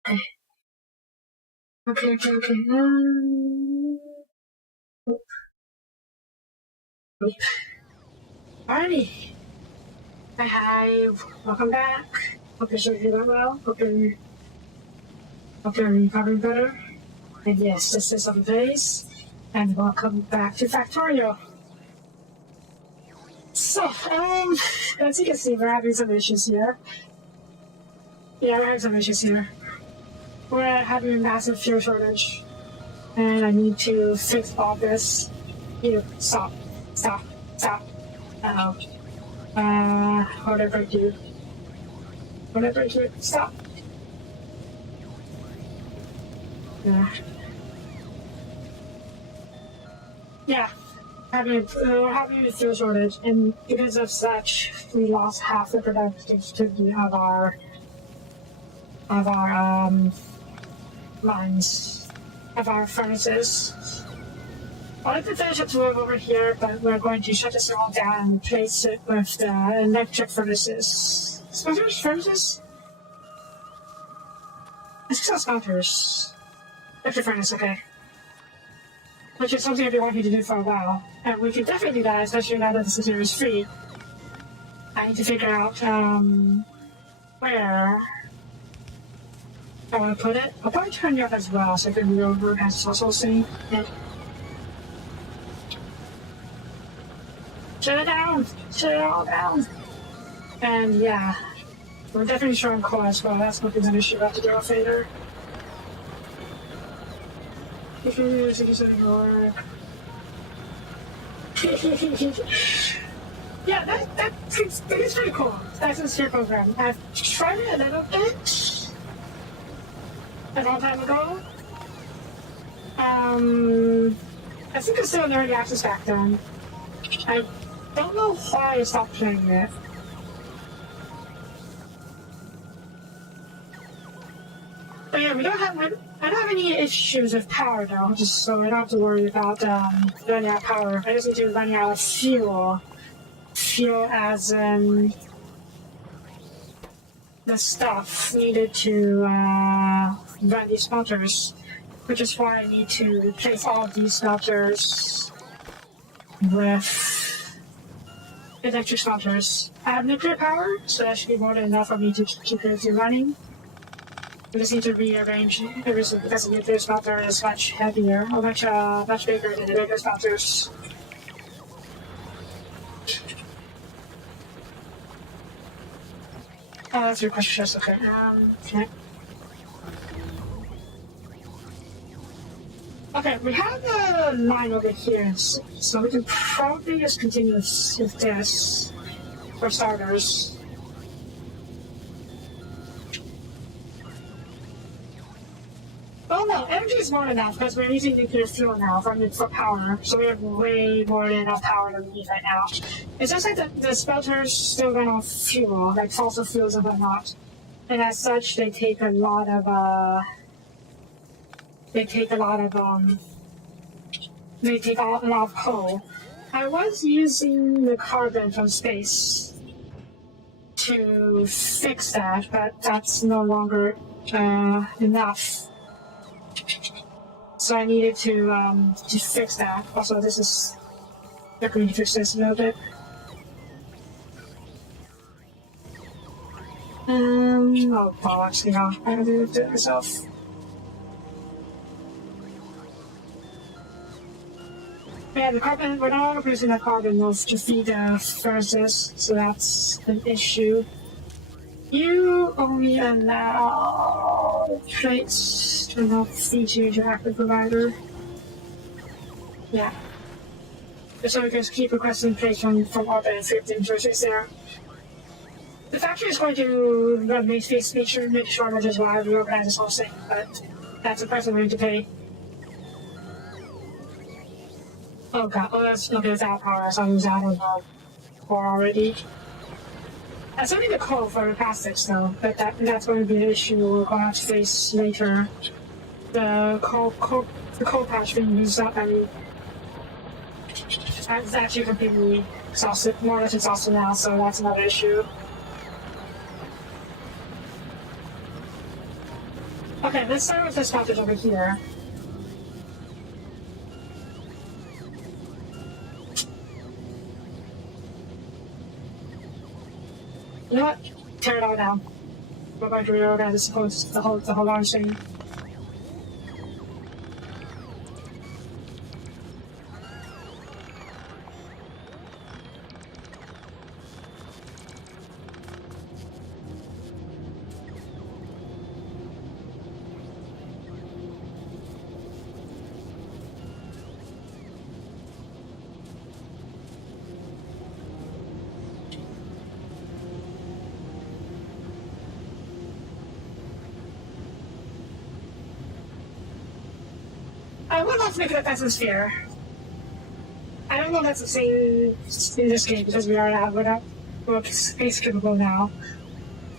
Okay. Alrighty. Hi. Welcome back. Hope you're doing well. Hope you're recovering better. And yes, this is on place. And welcome back to Factorio. So, as you can see, we're having some issues here. Yeah, we're having some issues here. We're having a massive fuel shortage. And I need to fix all this. You stop. Whatever you do, stop. Yeah. We're having a fuel shortage, and because of such, we lost half the productivity of our mines, of our furnaces. I like to finish a tour over here, but we're going to shut this all down and replace it with the electric furnaces. Smelters? Furnaces? It's called smelters. Electric furnace, okay. Which is something I've been wanting to do for a while. And we can definitely do that, especially now that the system is free. I need to figure out, where I want to put it. I'll probably turn it up as well, so the railroad has also seen it. Shut it all down! And yeah, we're definitely showing coal as well. That's going to be an issue we have to deal with later. If you do something more. Yeah, that is pretty cool. That's a sphere program. I've tried it a little bit a long time ago. I think it's still in early access back then. I don't know why I stopped playing it. But yeah, I don't have any issues with power though, just so I don't have to worry about running out of power. I just need to run out of fuel. Fuel as in the stuff needed to run these smelters, which is why I need to replace all of these smelters with electric smelters. I have nuclear power, so that should be more than enough for me to keep everything running. We just need to rearrange everything because the nuclear smelter is much heavier, or much bigger than the regular smelters. Oh, that's your question. Okay. Okay. Okay, we have a line over here, so we can probably just continue with this for starters. Oh no, energy is more than enough because we're using nuclear fuel now for power, so we have way more than enough power than we need right now. It's just like the smelters still run on fuel, like fossil fuels and whatnot, and as such, they take a lot of coal. I was using the carbon from space to fix that, but that's no longer enough. So I needed to fix that. Also, this is I'm going to fix this a little bit. Oh bollocks, you know, I gotta do it myself. Yeah, the carbon, we're no longer producing that carbon enough to feed the furnaces, so that's an issue. You only allow plates to not feed you to active provider. Yeah. So we can keep requesting plates from other encrypting sources there. The factory is going to run make sure that is why we organize this whole thing, but that's the price I'm going to pay. Oh god, oh that's okay, it's out power, so I was out of core already. I still need the coal for the plastics though, but that's going to be an issue we're going to have to face later. The coal patch being used up, I mean, it's actually completely exhausted, more or less exhausted now, so that's another issue. Okay, let's start with the smelters over here. You know what? Tear it all down. We're going to reorganize the whole launch thing. I would like to make it a atmosphere. I don't know if that's the same in this game because we're not space capable now.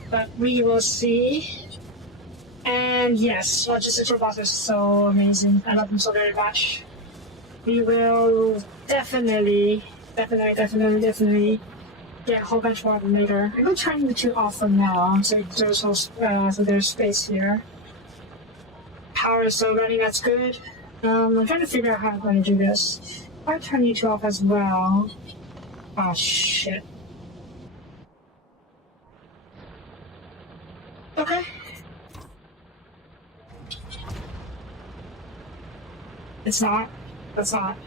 But we will see. And yes, logistics robots are so amazing. I love them so very much. We will definitely get a whole bunch more of them later. I'm going to turn the two off for now, so there's space here. Power is still running, that's good. I'm trying to figure out how I'm going to do this. I'll turn you two off as well. Oh shit. Okay. It's not. That's not.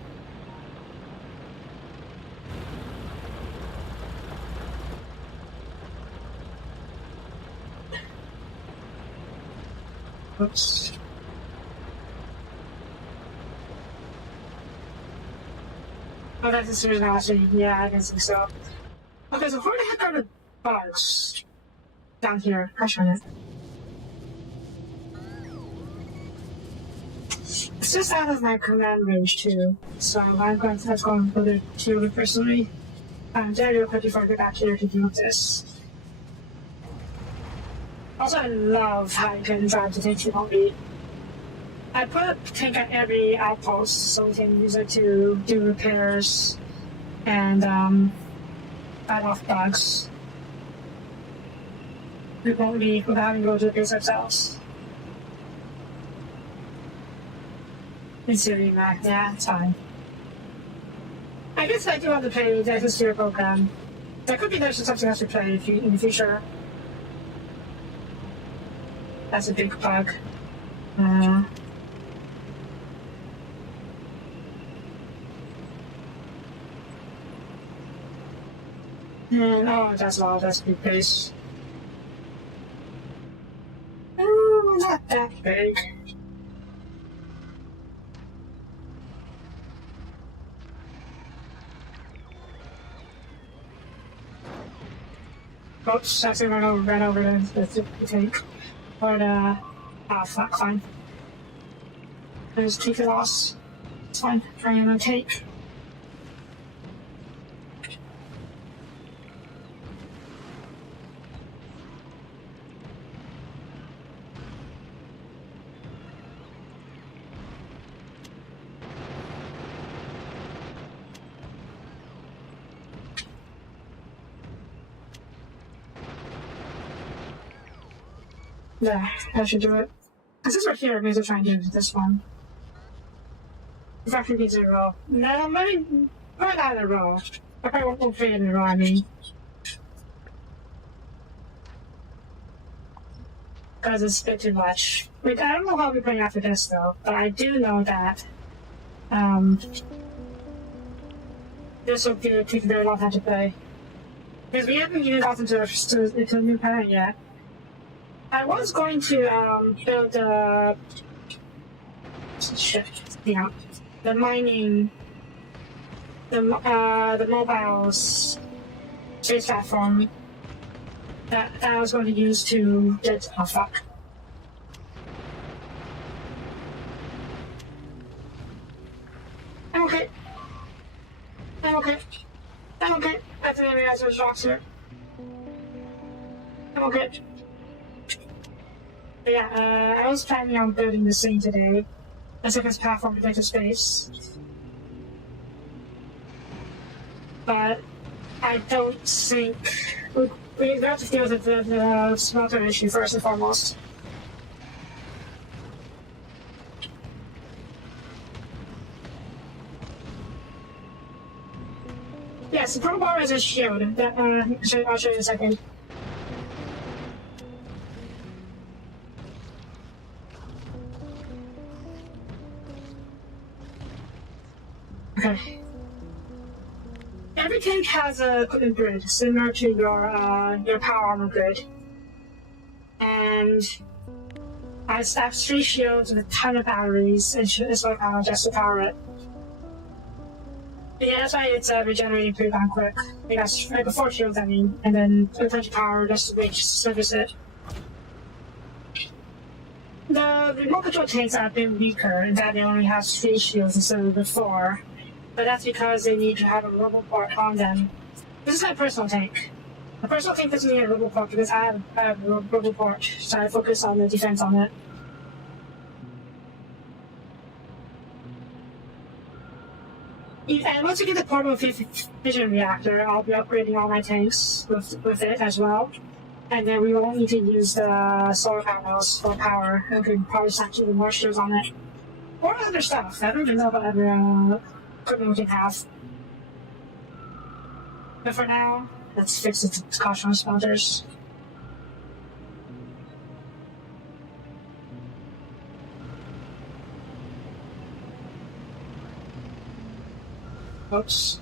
Oops. Oh, that's a serious analogy. Yeah, I guess so. Okay, so where the heck are the bugs? Down here. Crash on it. It's just out of my command range too, so I'm going to go and put it to it personally. There real quick before I get back here to deal with this. Also, I love how you can drive the tank remotely. I put a tank at every outpost so we can use it to do repairs and fight off bugs remotely without having to go to the base ourselves. Considering that, yeah, it's fine. I guess I do want to play the Factorio program. That could be there's something else to play in the future. That's a big bug. And, oh, that's a big base. Oh, not that big. Oops, actually ran over the tank. But, fuck, fine. There's take a loss. It's fine. I'm gonna take. Yeah, I should do it. Because this right here means I'm trying to do this one. The factory needs a row. No, maybe not in a row. I probably won't fit in a row, I mean. Because it's a bit too much. Wait, I don't know how I'll be playing after this though, but I do know that this will take a very long time to play. Because we haven't even gotten to a new planet yet. I was going to build the mining, the mobile space platform that I was going to use to get. Oh fuck! I'm okay. I'm okay. I'm okay. I didn't realize there was rocks here. I'm okay. But yeah, I was planning on building this thing today. As if it's platform to take to space. But I don't think we have to deal with the smelter issue first and foremost. Yes, the crowbar is a shield. That, I'll show you in a second. Okay. Every tank has a equipment grid similar to your power armor grid, and I have 3 shields and a ton of batteries and solar power just to power it. Yeah, that's why it's regenerating pretty damn quick. It has like 4 shields, I mean, and then a bunch of power just to reach service it. The remote control tanks are a bit weaker in that they only have 3 shields instead of the 4, but that's because they need to have a robot port on them. This is my personal tank. The personal tank doesn't need a robot port because I have a robot port, so I focus on the defense on it. And once we get the portable fission reactor, I'll be upgrading all my tanks with it as well. And then we will only need to use the solar panels for power, and we can probably stack even more shields on it. Or other stuff. I don't even know what other equipment we can have. But for now, let's fix the caution smelters. Oops.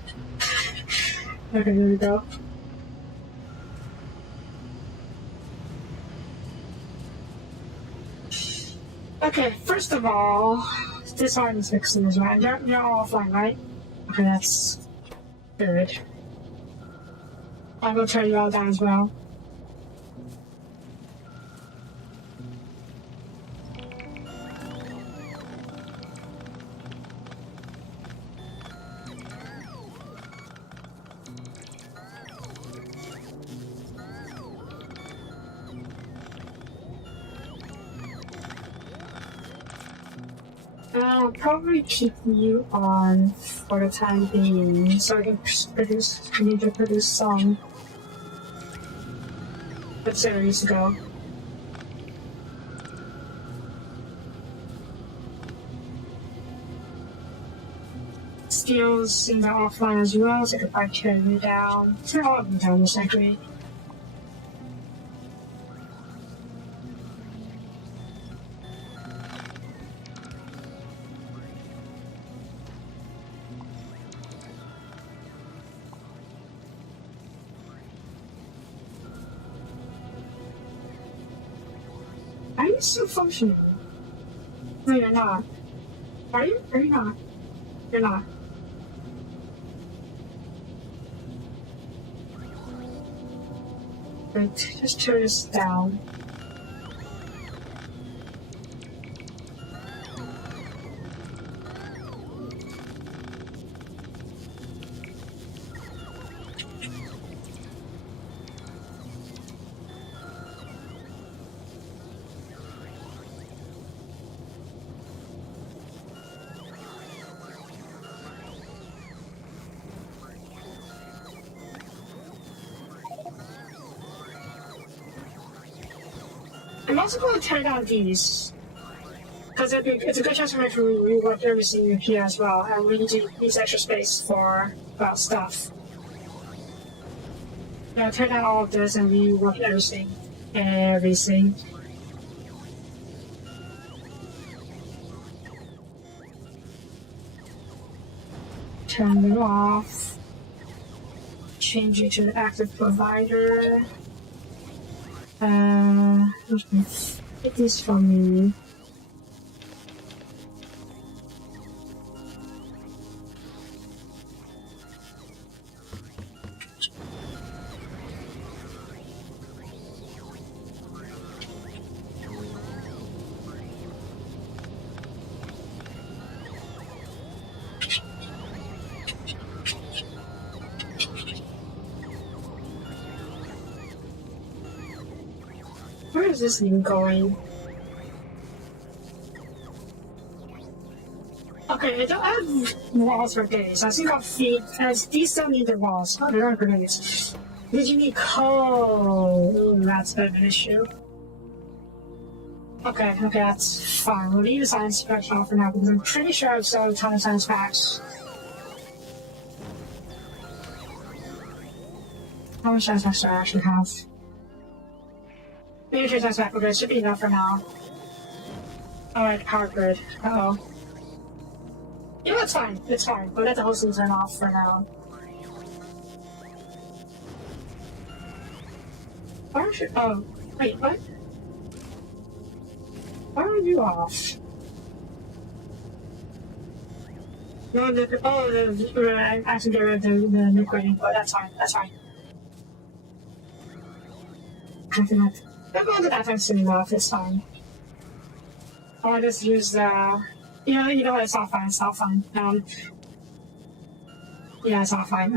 Okay, there we go. Okay, first of all, this arm is fixing as well. You're all offline, right? Okay, that's good. I'm gonna turn you all down as well. I'll probably keep you on for the time being, so I can produce some series ago. Steel's in the offline as well, so I could probably turn you down. Turn all of them down, most likely. Are you still functioning? No, you're not. Are you? Or you're not? You're not. Right, just turn this down. I'm also going to turn down these, because it's a good chance for me to rework everything here as well, and we need to use extra space for stuff. Yeah, turn down all of this and rework everything. Everything. Turn it off. Change it to the active provider. Get this from me. Where is this thing going? Okay, I don't have walls for days. I think I'll feed as these don't need the walls. Oh, there are grenades. Did you need coal? Ooh, that's been an issue. Okay, that's fine. We'll leave the science packs off for now because I'm pretty sure I've sold a ton of science packs. How much transmax do I actually have? Maybe 3 transmax, okay, it should be enough for now. Alright, power grid. Uh-oh. You know, it's fine. It's fine. We'll let the hosting turn off for now. Why are you... Oh, wait, what? Why are you off? No, I actually get rid of the liquid input. That's fine. That's fine. I think that's... I'll go to that time soon enough. It's fine. I'll just use the... You know what? It's all fine. It's all fine. Yeah, it's all fine.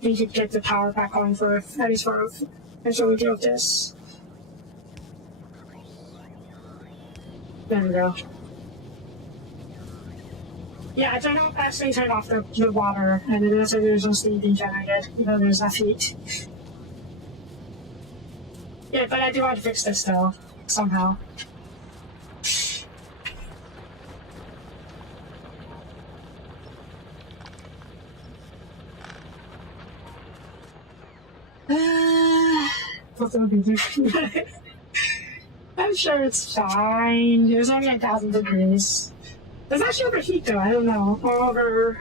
We could get the power back on for at least for until we deal with this. There we go. Yeah, I actually turned off the water, and it is there's no steam being generated, even though there's enough heat. Yeah, but I do want to fix this though, somehow. I'm sure it's fine. It was only 1,000 degrees. Does actually overheat though? I don't know. Or over.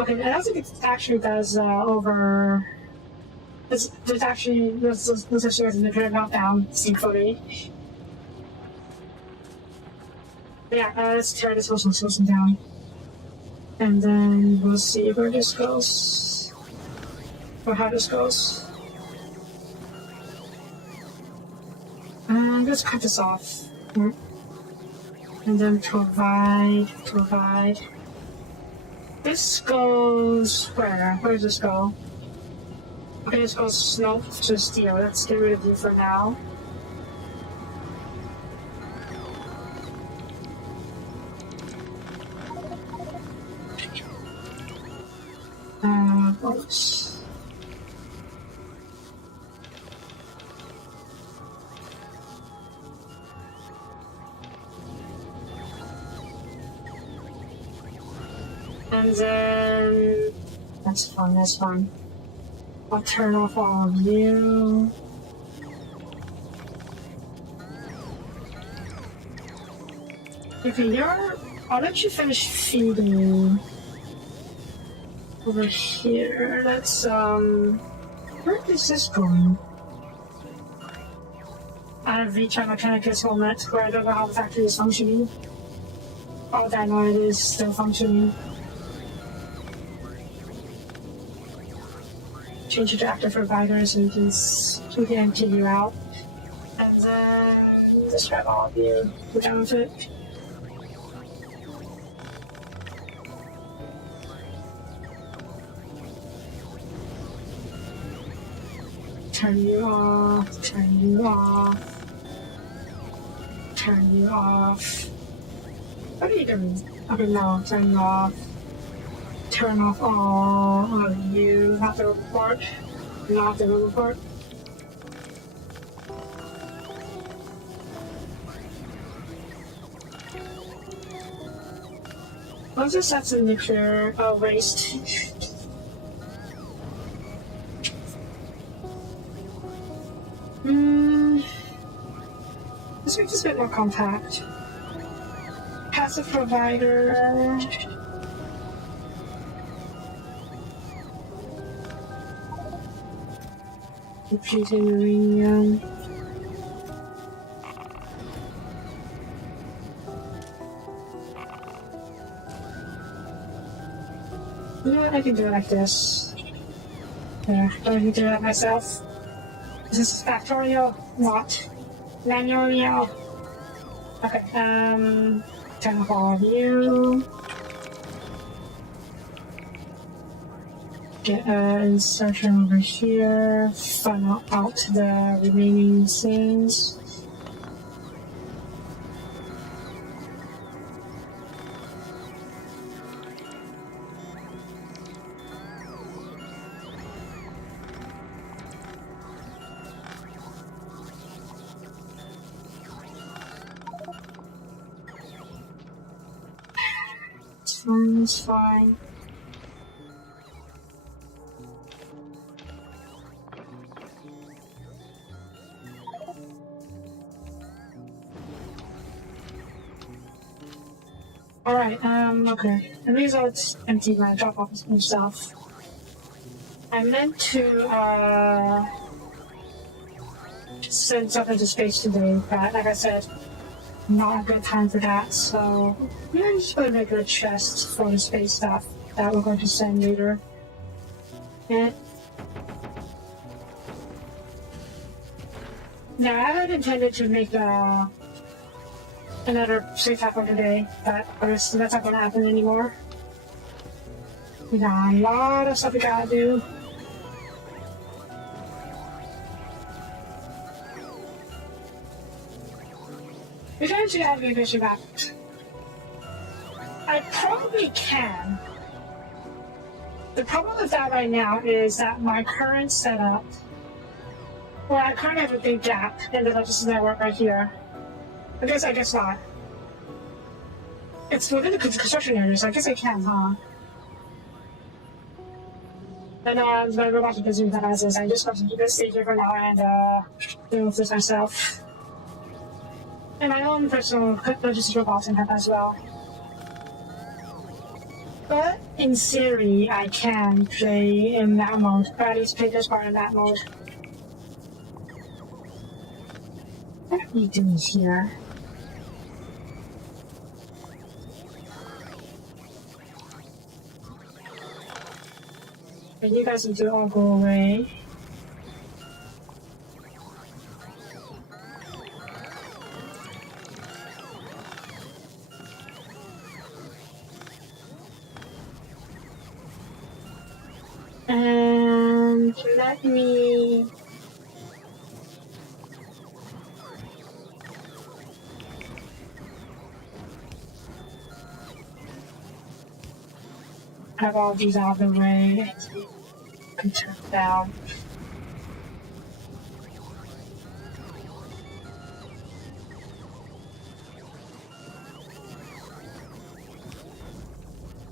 Okay, I don't think it actually does over. There's actually there's actually a nuclear meltdown thankfully. But yeah, let's tear this whole system down, and then we'll see where this goes, or how this goes. Let's cut this off. And then provide. This goes where? Where does this go? Okay, this goes snow to steel. Let's get rid of you for now. Oops. And then... That's fine. I'll turn off all of you. Okay, I'll let you finish feeding. Over here, let's, where is this going? I have reached our Mechanicus helmet, where I don't know how the factory is functioning. All that I know it is still functioning. Change it to active provider so we can empty you out. And then just grab all of you. We're done with it. Turn you off. What are you doing? Okay, no, turn you off. Turn off all of you. Not the report. Not the report. Let's just set some nuclear waste. Let's make this a bit more compact. Passive provider. Depleting uranium. You know what? I can do it like this. There, don't need to do that myself. This is Factorio, not manual. Okay, turn off all of you. Get an insertion over here, funnel out the remaining scenes. It's fine. Alright, okay. At least I'll empty my drop off and stuff. I meant to, send stuff into space today, but like I said, not a good time for that, so we're just gonna make a chest for the space stuff that we're going to send later. And now I had intended to make another space tackle today, but that's not gonna happen anymore. We got a lot of stuff we gotta do. Potentially I'll be mission back. I probably can. The problem with that right now is that my current setup, well, I kind of have a big gap in the electricity network right here. I guess not. It's within the construction area, so I guess I can, huh? And my robots are busy with that as is. I just got to do this stage for now and deal with this myself. And my own personal logistics robots and as well. But in theory, I can play in that mode, or at least play this part in that mode. What are we doing here? And you guys need to all go away. And let me have all these out of the way. Can turn down.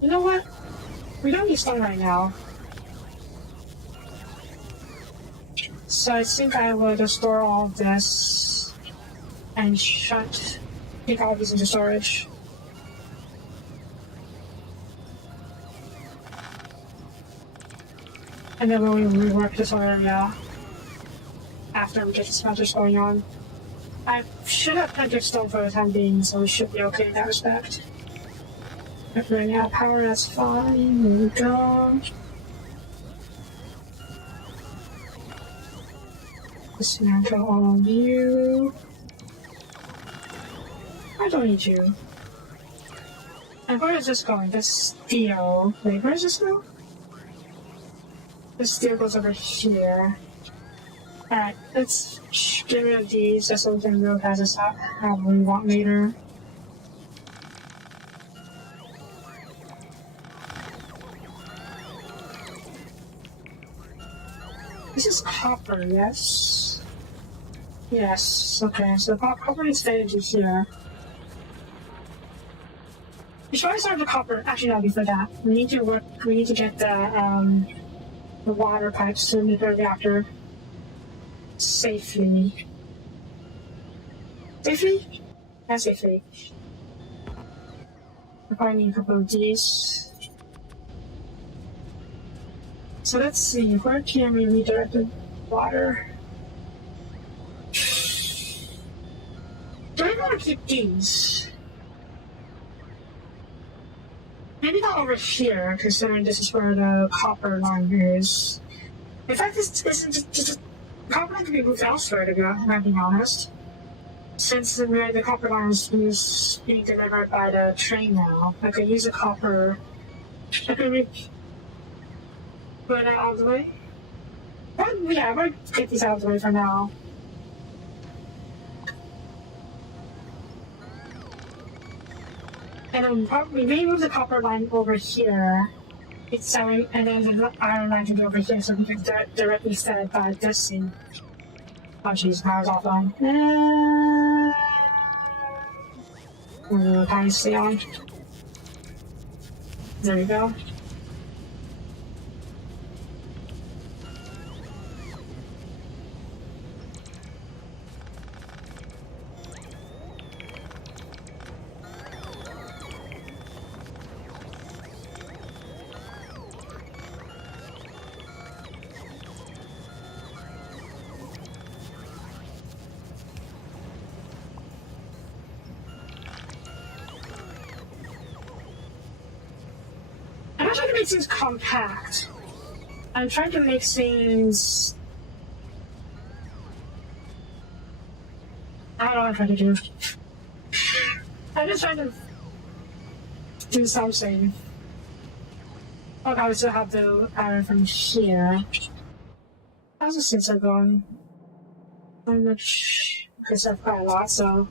You know what? We don't need stone right now. So I think I will just store all of this and take all of this into storage. And then we'll rework this area after we get the smelters going on. I should have plenty of stone for the time being, so we should be okay in that respect. If we're running out of power, that's fine. There we go. Dismantle all of you. I don't need you. And where is this going? This steel. Wait, where does this go? The steel goes over here. Alright, let's get rid of these just so we can realize this out how we want later. This is copper, yes? Yes, okay, so copper is faded to here. Before I start the copper, actually no, before that, we need to get the water pipes to the nuclear reactor safely. Safely? Yeah, safely. I probably need a couple of these. So let's see, where can we redirect the water? Do I want to keep these? Maybe not over here, considering this is where the copper line is. In fact, this isn't just copper line can be moved elsewhere, to be honest. Since the copper line is being delivered by the train now, I could use the copper. I could put it out of the way. Well, yeah, I'm going to get these out of the way for now. And then probably maybe move the copper line over here. And then the iron line can go over here so we can directly fed by this thing. Oh jeez, power's offline. Power stay on. There we go. not trying to make things compact. I'm trying to make things... I don't know what I'm trying to do. I'm just trying to do something. Oh god, we still have the iron from here. How's the sensor going? How much? Because I've quite a lot, so...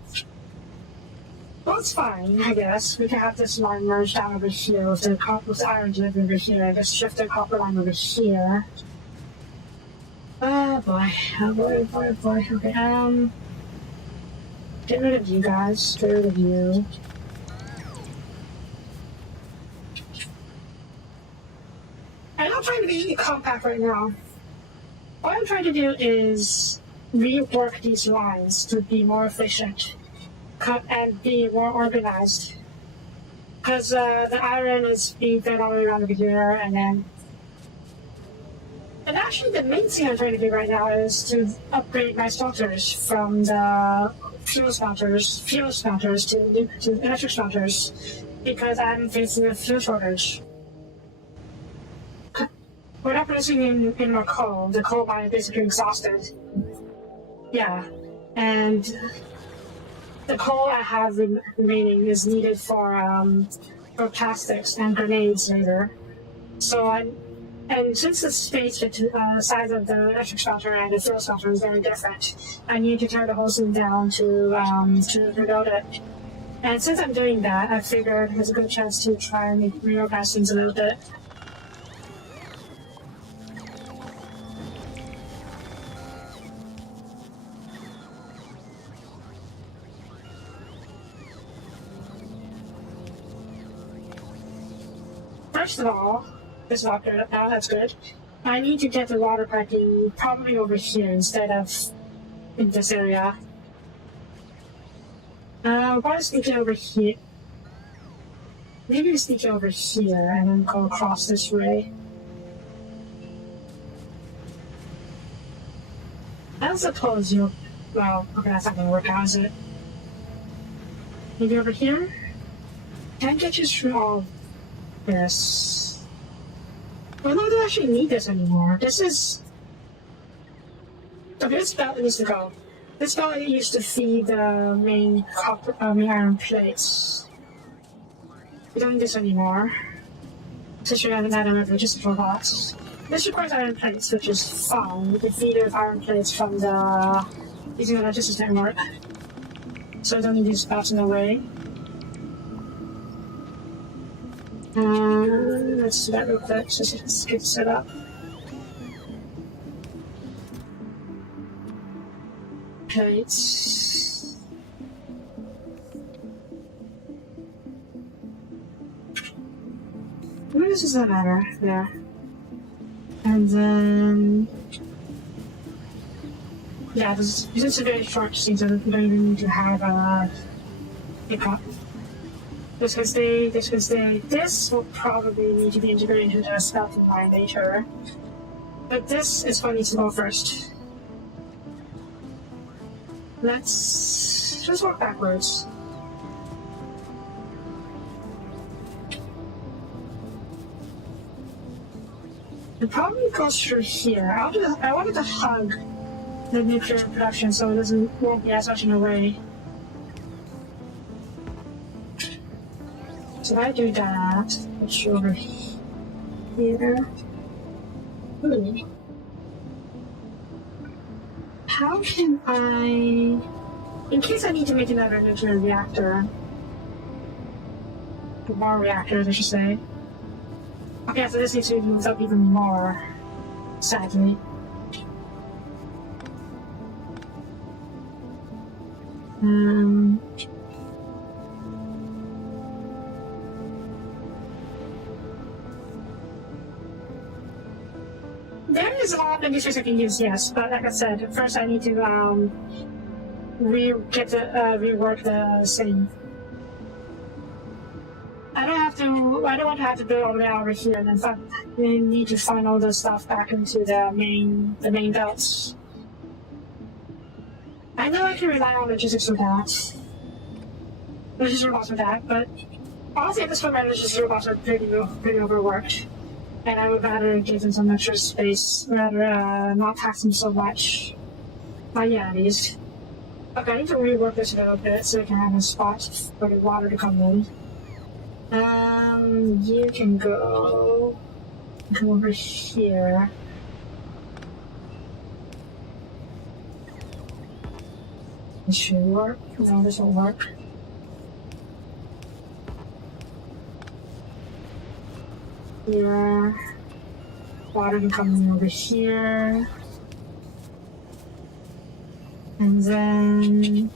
Well, it's fine, I guess. We can have this line merged down over here with the iron delivery over here. Just shift the copper line over here. Oh boy. Oh boy, oh boy, oh boy. Okay, get rid of you guys. Get rid of you. I'm not trying to be compact right now. What I'm trying to do is rework these lines to be more efficient and be more organized. Because the iron is being fed all the way around over here, and then... And actually the main thing I'm trying to do right now is to upgrade my smelters from the fuel smelters to electric smelters, because I'm facing a fuel shortage. We're not producing in more coal. The coal mine is basically exhausted. Yeah, and the coal I have remaining is needed for plastics and grenades later. So and since the space the size of the electric smelter and the fuel smelter is very different, I need to tear the whole thing down to rebuild it. And since I'm doing that, I figured there's a good chance to try and reorganize things a little bit. First of all, this is all cleared up now, that's good. I need to get the water piping probably over here instead of in this area. Why sneak it over here? Maybe we sneak it over here and then go across this way. I suppose you... Well, okay, that's not gonna work out, is it? Maybe over here? Can't get you through all this. Well, no, I don't actually need this anymore. This is... Okay, this belt needs to go. This belt used to feed the main iron plates. We don't need this anymore. Since you're having that on logistical box. This requires iron plates, which is fine. We can feed it with iron plates from the... using the logistics network. So we don't need these belts in the way. Let's do that real quick, so let's get set up. Plates. Where does that matter? Yeah. And then... Yeah, this is a very short scene, so we don't even need to have a cop. This can stay, this can stay. This will probably need to be integrated into the smelting line later. But this is what needs to go first. Let's just walk backwards. It probably goes through here. I wanted to hug the nuclear production so it won't be as much in the way. So I do that, push over here. Ooh. How can I... In case I need to make another nuclear reactor. More reactors, I should say. Okay, so this needs to be moved up even more, sadly. There is a lot of industries I can use, yes, but like I said, first I need to rework the thing. I don't want to have to build all the way over here, and in fact, we need to funnel the stuff back into the main belts. I know I can rely on logistics for that. Logistics robots for that, but Honestly, at this point, my religious robots are pretty overworked. And I would rather give them some extra space, rather not tax them so much. But yeah, these. Okay, I need to rework this a little bit so we can have a spot for the water to come in. You can go over here. This should work. No, this won't work. Here. Water can come in over here. And then...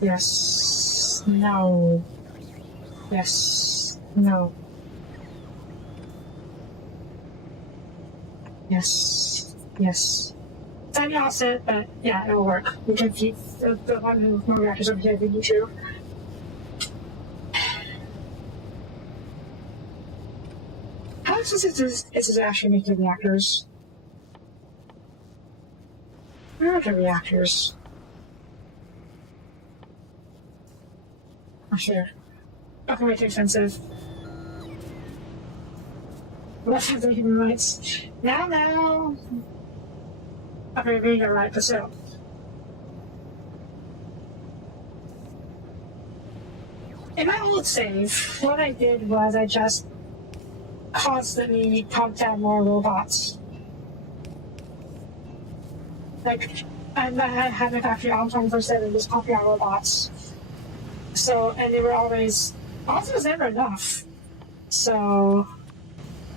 Yes. No. Yes. No. Yes. Yes. Tiny offset, but yeah, it'll work. We can feed the one with more reactors over here if we need to. How expensive is this actually make the reactors? Where are the reactors? Not sure. Okay, way too expensive. Let's have the human rights. Now. Okay, we got right, but still. In my old save, what I did was I just constantly pumped out more robots. Like, I had my factory on 24/7, just pumping out robots. So, and they were always, also it was never enough. So,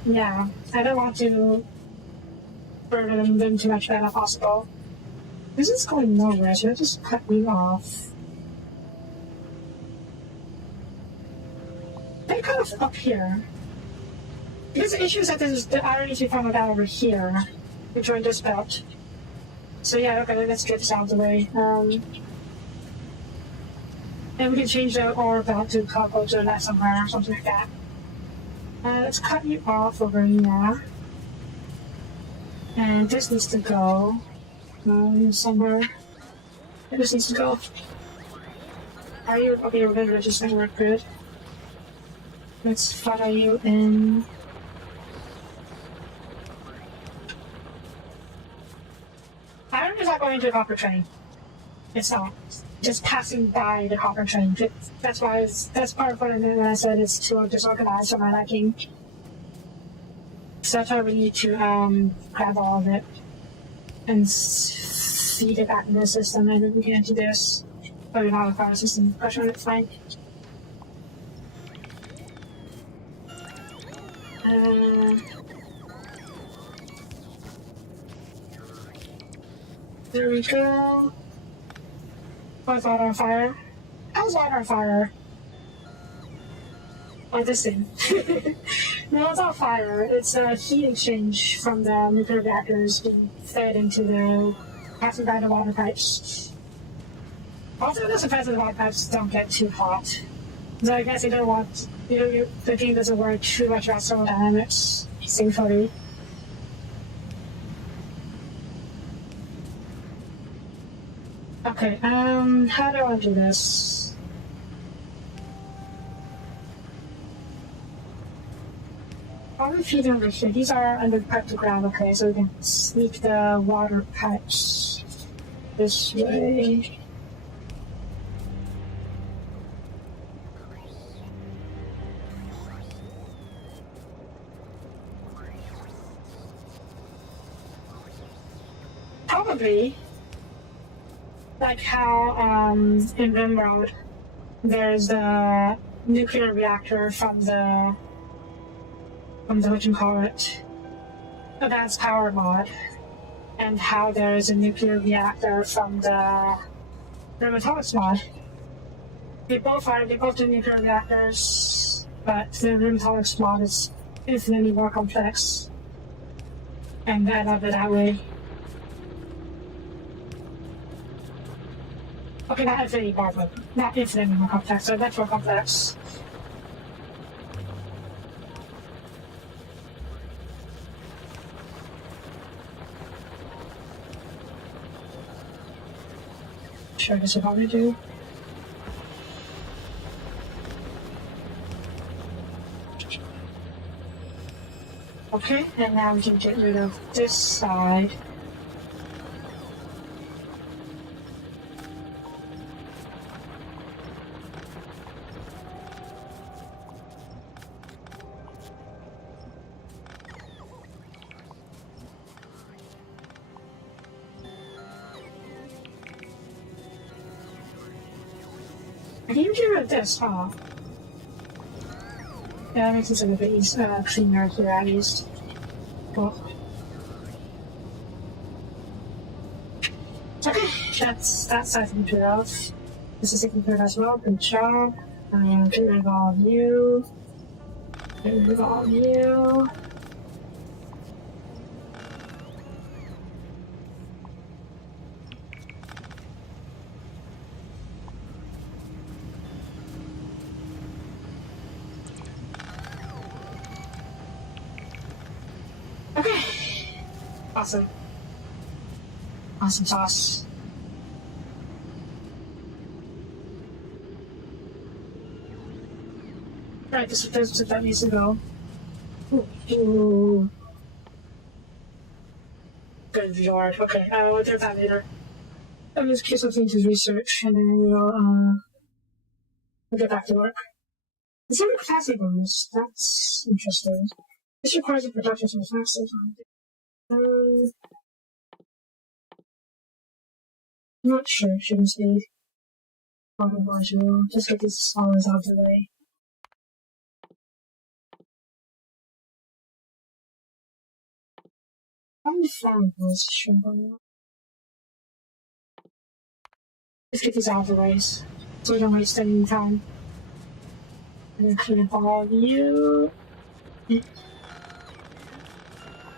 yeah, I don't want to burden them too much if possible. This is going nowhere, should I just cut you off? They're kind of up here. Because the issue is that there's the iron needs to be funneled out over here, to join this belt. So yeah, okay, let's get this out of the way. And we can change the ore belt to go to that somewhere or something like that. Let's cut you off over here. And this needs to go somewhere. This needs to go. Are you okay? We're gonna register. Work good. Let's follow you in. Iron is not going to the copper train. It's not. Just passing by the copper train. That's why that's part of what I meant when I said it's too disorganized for my liking. So that's why we need to grab all of it and feed it back into the system, and then we can do this. But we don't have a power system. Pressure on it, fine. There we go. What's water on fire? How's water on fire? Oh, this thing. No, it's on fire. It's a heat exchange from the nuclear reactors being fed into the passing by the water pipes. Also, it doesn't that the water pipes don't get too hot. So I guess you don't want, the game doesn't worry too much about thermodynamics, thankfully. Okay, how do I want to do this? Probably feed over here. These are under pipe to ground, okay, so we can sneak the water pipes this way. Probably like how in RimWorld there's the nuclear reactor from the what you call it, advanced power mod, and how there's a nuclear reactor from the rheumatology mod. They both do nuclear reactors, but the rheumatology mod is infinitely more complex, and I love it that way. Okay, not infinitely more, but not infinitely more complex, so that's more complex. Sure, this is what we do. Okay, and now we can get rid of this side. I can get rid of this, huh? Yeah, that makes it a little bit easier, cleaner here at least. Cool. Okay, that's that side taken care of. This is taken care of as well. Good job. And get rid of all of you. Get rid of all of you. Okay. Awesome. Awesome sauce. Right, this is that needs to go. Ooh. Good lord. Okay, we'll do that later. I'm just keep something to research and then we'll get back to work. The same capacity bonus. That's interesting. This requires a production so fast. I'm not sure. Shouldn't speed. Probably marginal. Just get these songs out of the way. I'm fine with this. Sure. Let's get these out of the way so we don't waste any time. I'm gonna clean up all of you.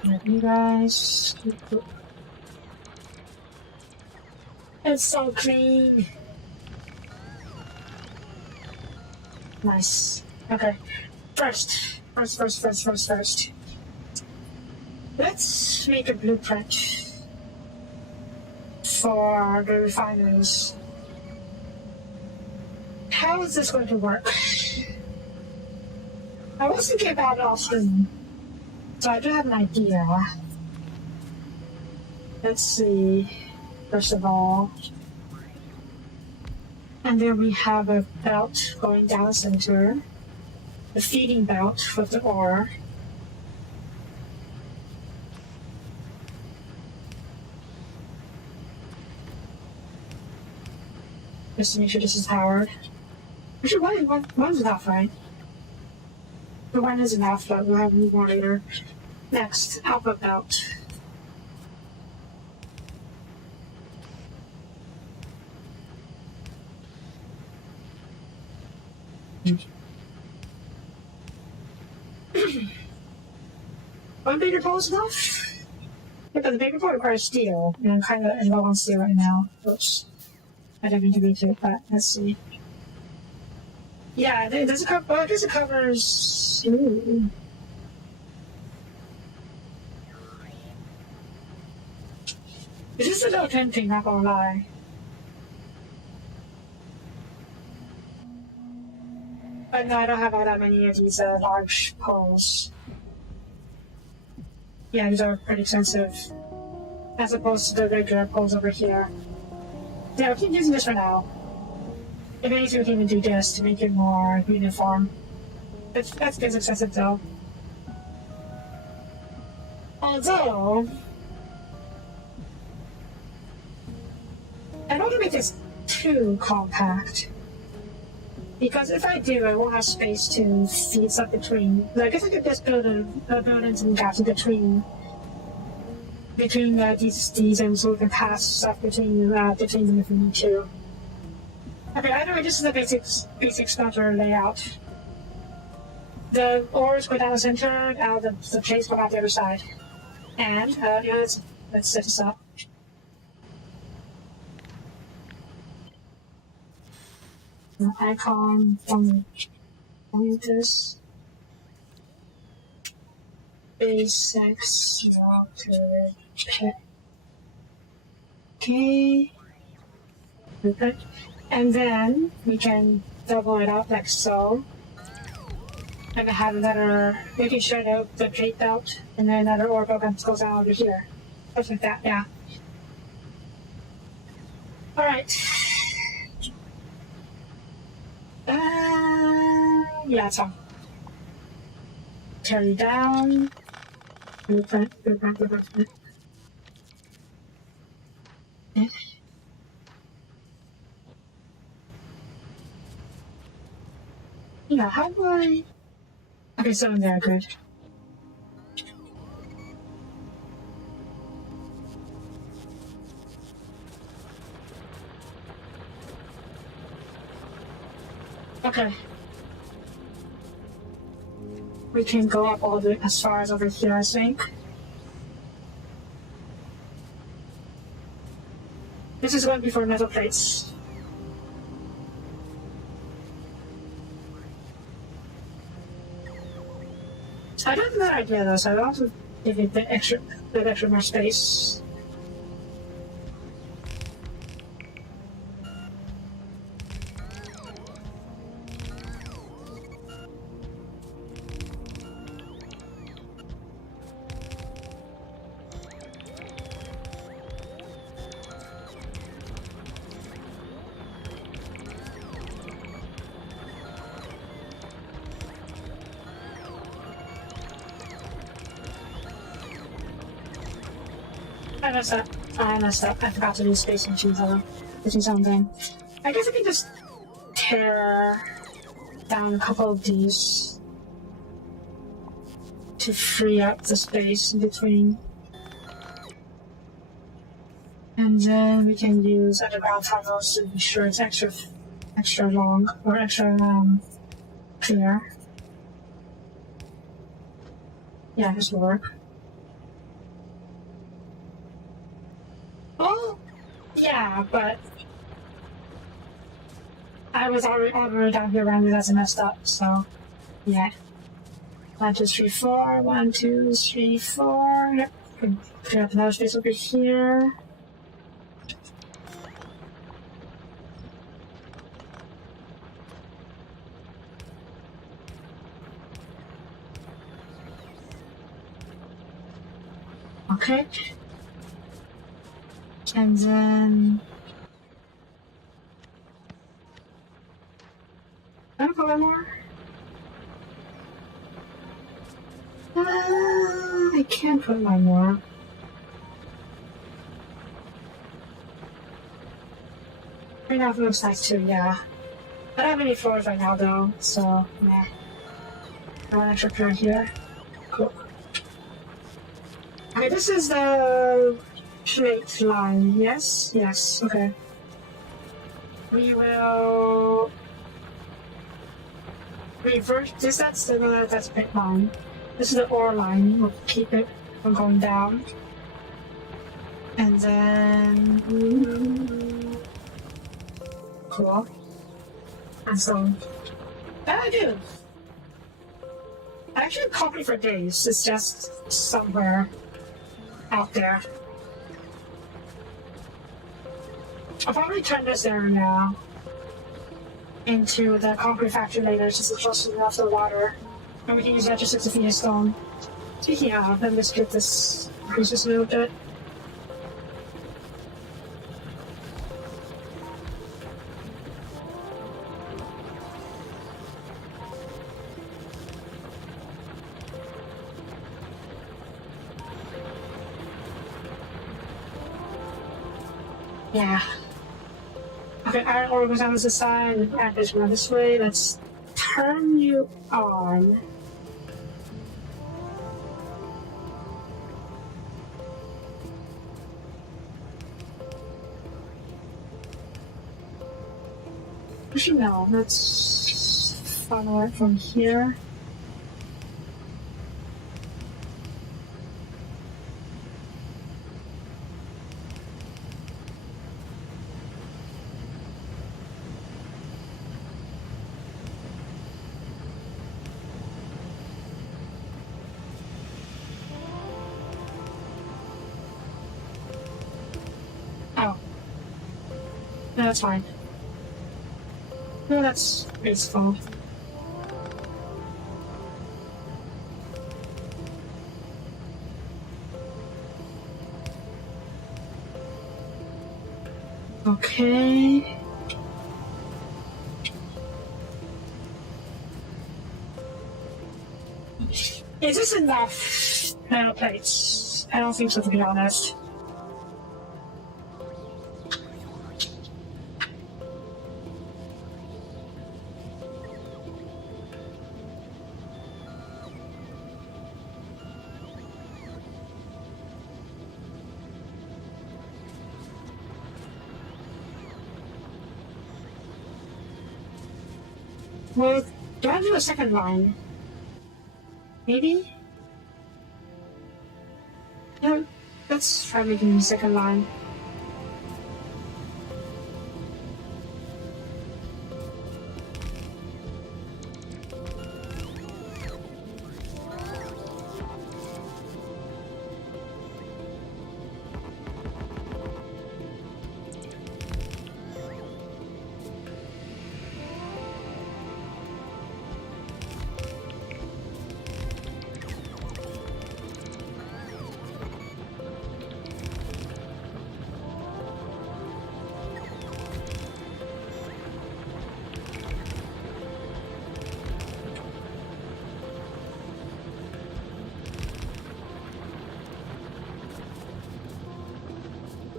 Let you guys. It's so clean. Nice. Okay. First. Let's make a blueprint for the refineries. How is this going to work? I was thinking about it often, so I do have an idea. Let's see. First of all, and then we have a belt going down the center, the feeding belt with the ore. Just to make sure this is powered. Actually, one's enough, right? The one is enough, but we'll have more later. Next, output belt. One bigger pole is enough? Yeah, but the bigger pole requires steel, and I'm kind of low on steel right now, which I don't mean to be too, but let's see. Yeah, it doesn't cover. Well, I guess it covers. Ooh. This is a little tempting, not gonna lie. But no, I don't have all that many of these large poles. Yeah, these are pretty expensive, as opposed to the regular poles over here. Yeah, I'll keep using this for now. If anything, we can even do this to make it more uniform. That gets expensive though. Although, I don't want to make this too compact. Because if I do, I won't have space to feed stuff between. I guess I could just build in some gaps in between these and so we can pass stuff between them if we need to. Okay, anyway, this is the basic smelter layout. The ores go down the center, the plates go out the other side. And yeah, let's set this up. Icon from this basic smelter pet. Okay. And then we can double it up like so. And I have another, making sure that the plate belt, and then another orbital gun goes out over here. Something like that, yeah. Alright. Yeah, that's all. Carry down. Blueprint. Yeah, how do I... Okay, so I'm there, good. Okay. We can go up all the as far as over here, I think. This is going before metal plates. I don't have that idea though, so I want to give it the extra more space. I messed up. I forgot to do space machines on something. I guess I can just tear down a couple of these to free up the space in between. And then we can use underground tunnels to be sure it's extra long or extra clear. Yeah, this will work. Oh, yeah, but I was already down here around that's messed up, so yeah. 1, 2, 3, 4. 1, 2, 3, 4. Yep. Clear up another space over here. Okay. And then can I put one more? I can't put one more. Right now it looks like 2, yeah. I don't have any floors right now though, so yeah. One extra pair here. Cool. Okay, this is the plate line, yes? Yes, okay. We will reverse this, that's plate line. This is the ore line, we'll keep it from going down. And then... Cool. And so... That I do! I actually copy for days, it's just somewhere out there. I'll probably turn this area into the concrete factory later, just to close enough to the water. And we can use that just as a feed stone. Speaking of, let me just get this, increase this a little bit. Yeah. Okay, iron ore goes down this side, and average go this way. Let's turn you on. Actually, no, let's follow it from here. Oh. No, that's fine. No, that's graceful. Okay. Is this enough metal plates? I don't think so, to be honest. Well, do I do a second line? Maybe? No, let's try making a second line.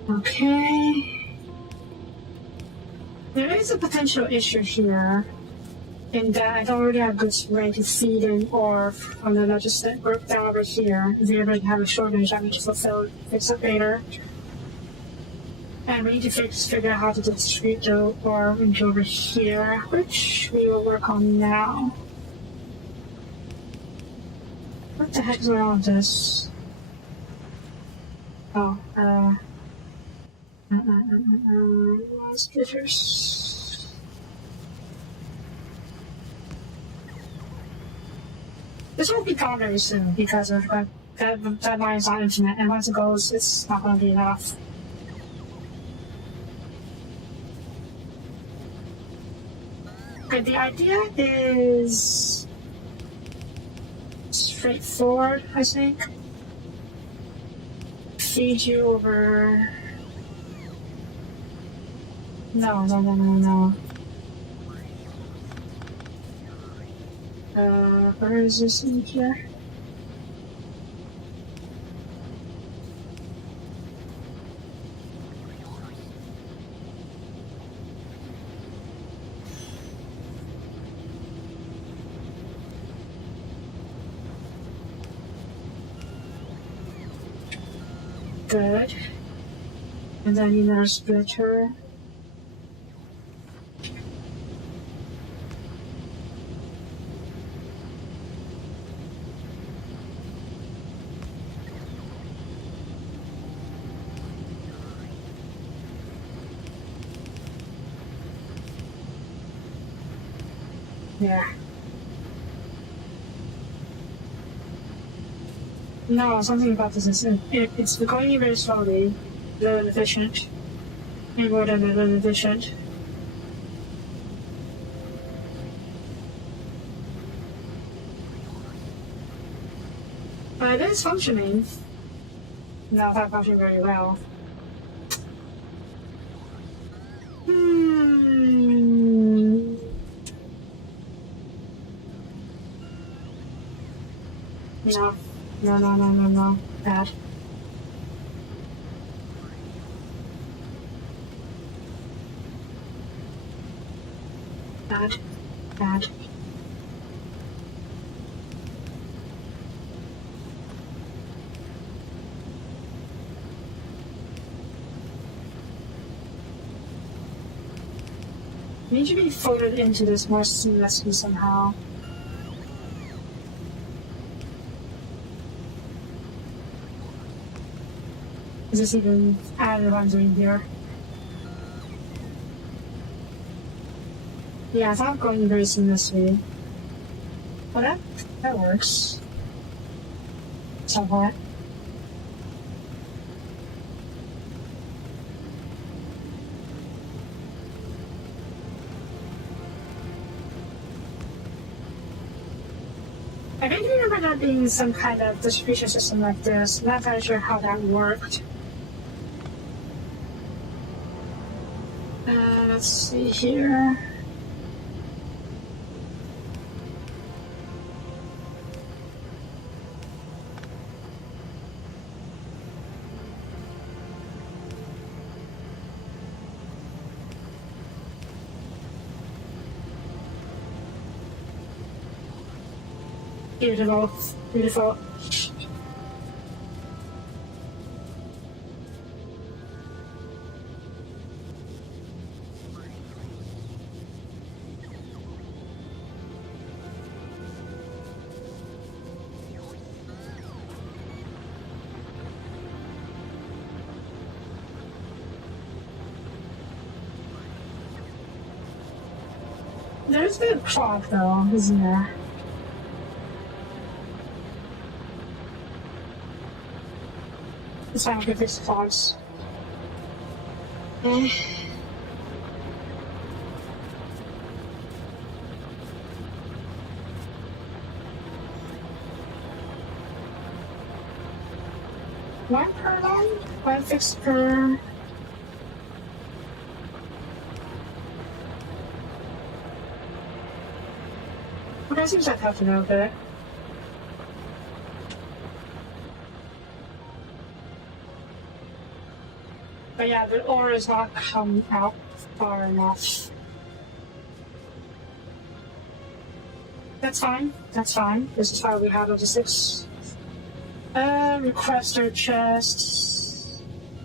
Okay. There is a potential issue here in that I don't really have a good way to feed in ore from the logistic work down over here. If we're going to have a shortage, I need to fix it later. And we need to figure out how to distribute the ore into over here, which we will work on now. What the heck is going on with this? Oh, splitters. This won't be gone very soon because of that line is not infinite, and once it goes, it's not going to be enough. Okay, the idea is straightforward, I think. Feed you over. No. Where is this in here? Good. And then another splitter. Yeah. No, something about this is it's going very slowly, little efficient, maybe more than a little efficient. But it is functioning. Not that functioning very well. No. Bad. Bad. Need to be folded into this more seamlessly somehow. Is this even added what I'm doing here? Yeah, it's not going very seamlessly. Well, that works. Somewhat. I think I remember there being some kind of distribution system like this. I'm not very sure how that worked. let's see here. Beautiful, beautiful. There's a clock though, isn't there? It's fine, I can fix the clocks. One per line? One fixed per... Okay, seems like half an hour there. But yeah, the ore is not come out far enough. That's fine, that's fine. This is how we handle the 6. Requester chest.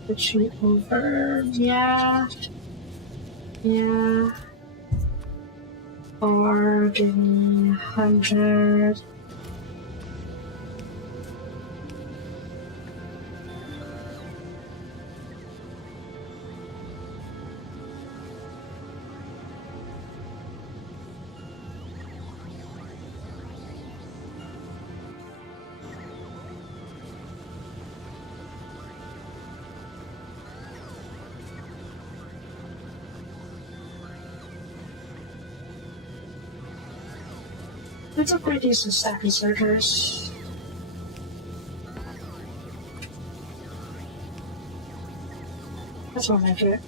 Retreat over. Yeah. Yeah. Or give me 100. It's a pretty decent stack of searchers. That's what I get.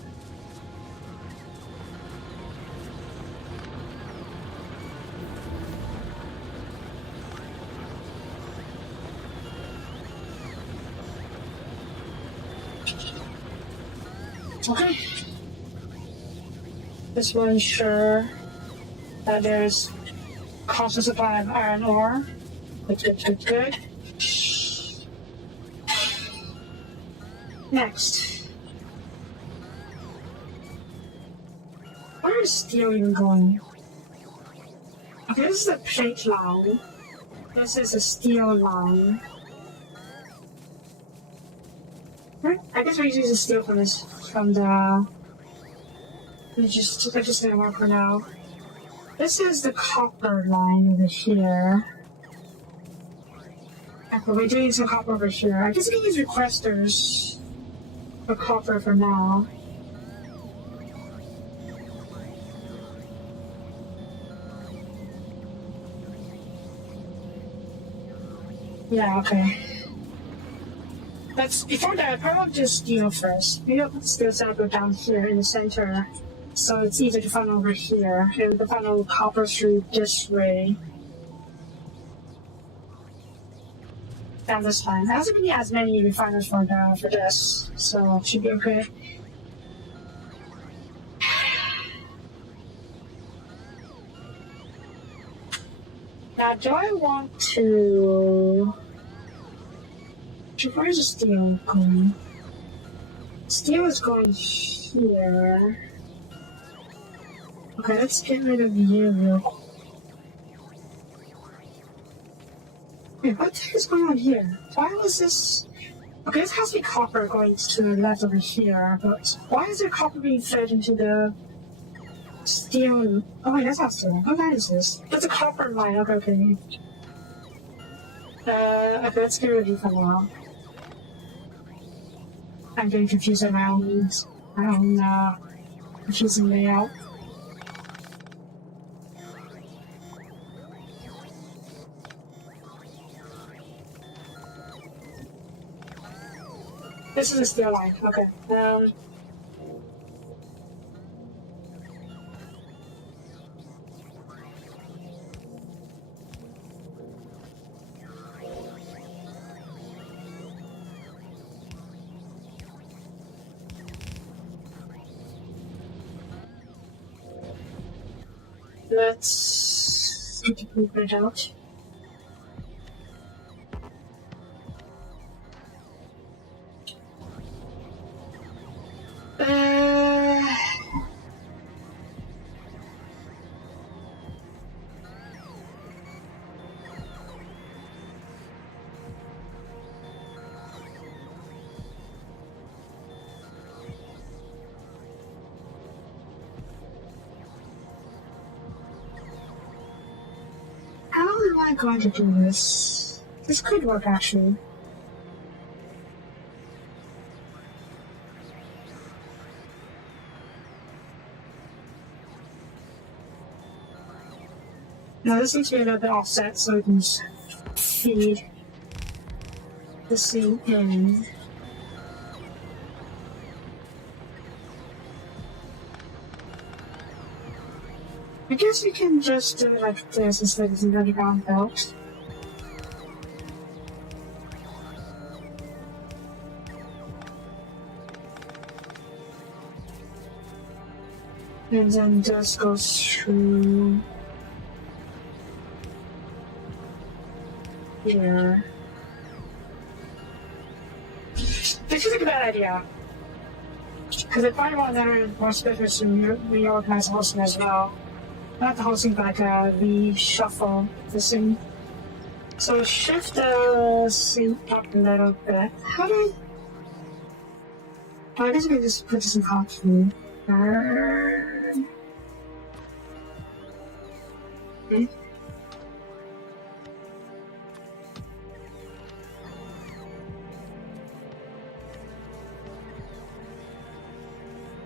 Okay. This will ensure that there's constant supply of iron ore. Good, good, good, good. Next. Where is steel even going? Okay, this is a plate line. This is a steel line. I guess we're using the steel from this, from the... Let's just gonna work for now. This is the copper line over here. Okay, we're doing some copper over here. I guess we can use requesters for copper for now. Yeah, okay. Let's, before that, I probably want to do steel first. Maybe I'll put steel sample down here in the center, so it's easier to funnel over here, and the funnel copper through this way. Down this line. There hasn't been as many refiners for this, so it should be okay. Now, do I want to... Where's the steel going? Steel is going here. Okay, let's get rid of you real quick. Wait, what the heck is going on here? Why was this... Okay, this has to be copper going to the left over here, but why is there copper being fed into the steel... Oh wait, that's not steel. What line is this? That's a copper line. Okay, okay. Okay, let's get rid of you for now. I'm getting confused around confusing layout. This is a steel line. Okay. Let's get the blueprint out. How am I going to do this? This could work actually. Now this needs to be a little bit offset so we can feed the scene in. I guess we can just do it like this instead of an underground belt. And then this goes through here. This is a bad idea. Because I probably want to more space to reorganize the hosting as well. Not the hosting, but reshuffle the scene. So shift the scene up a little bit. How do I... Oh, I guess we can just put this in copy. Okay.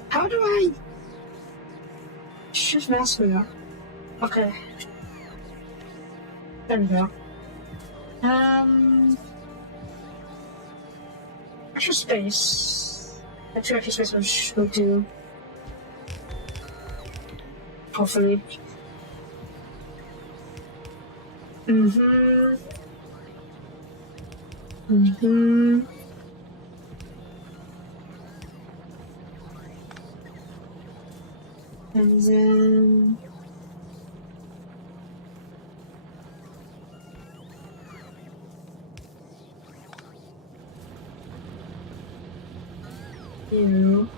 How do I shift mouse wheel up? Okay. There we go. Extra space. Extra space will do. Hopefully. And then... you...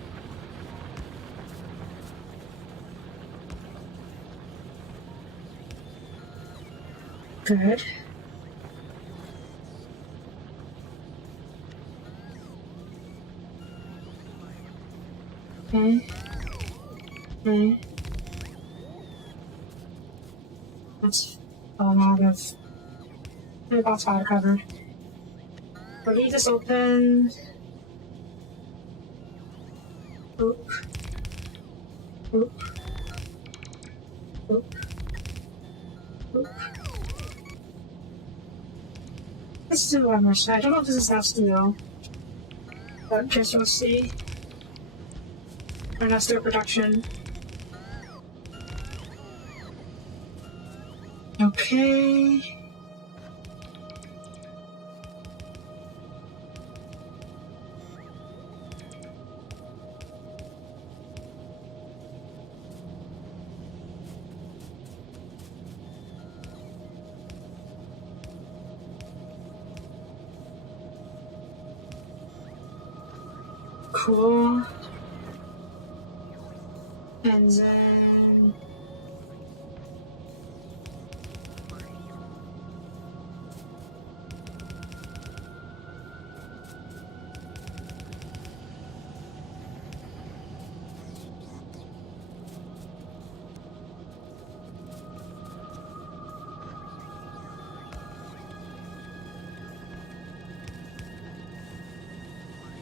Good. Okay. Okay. That's a lot of... That's fire covered. We'll leave this open. Oop. Oop. Oop. Oop. Let's do one more side. I don't know if this is enough steel. But just we'll see. Enough steel production. Okay. Cool. And then...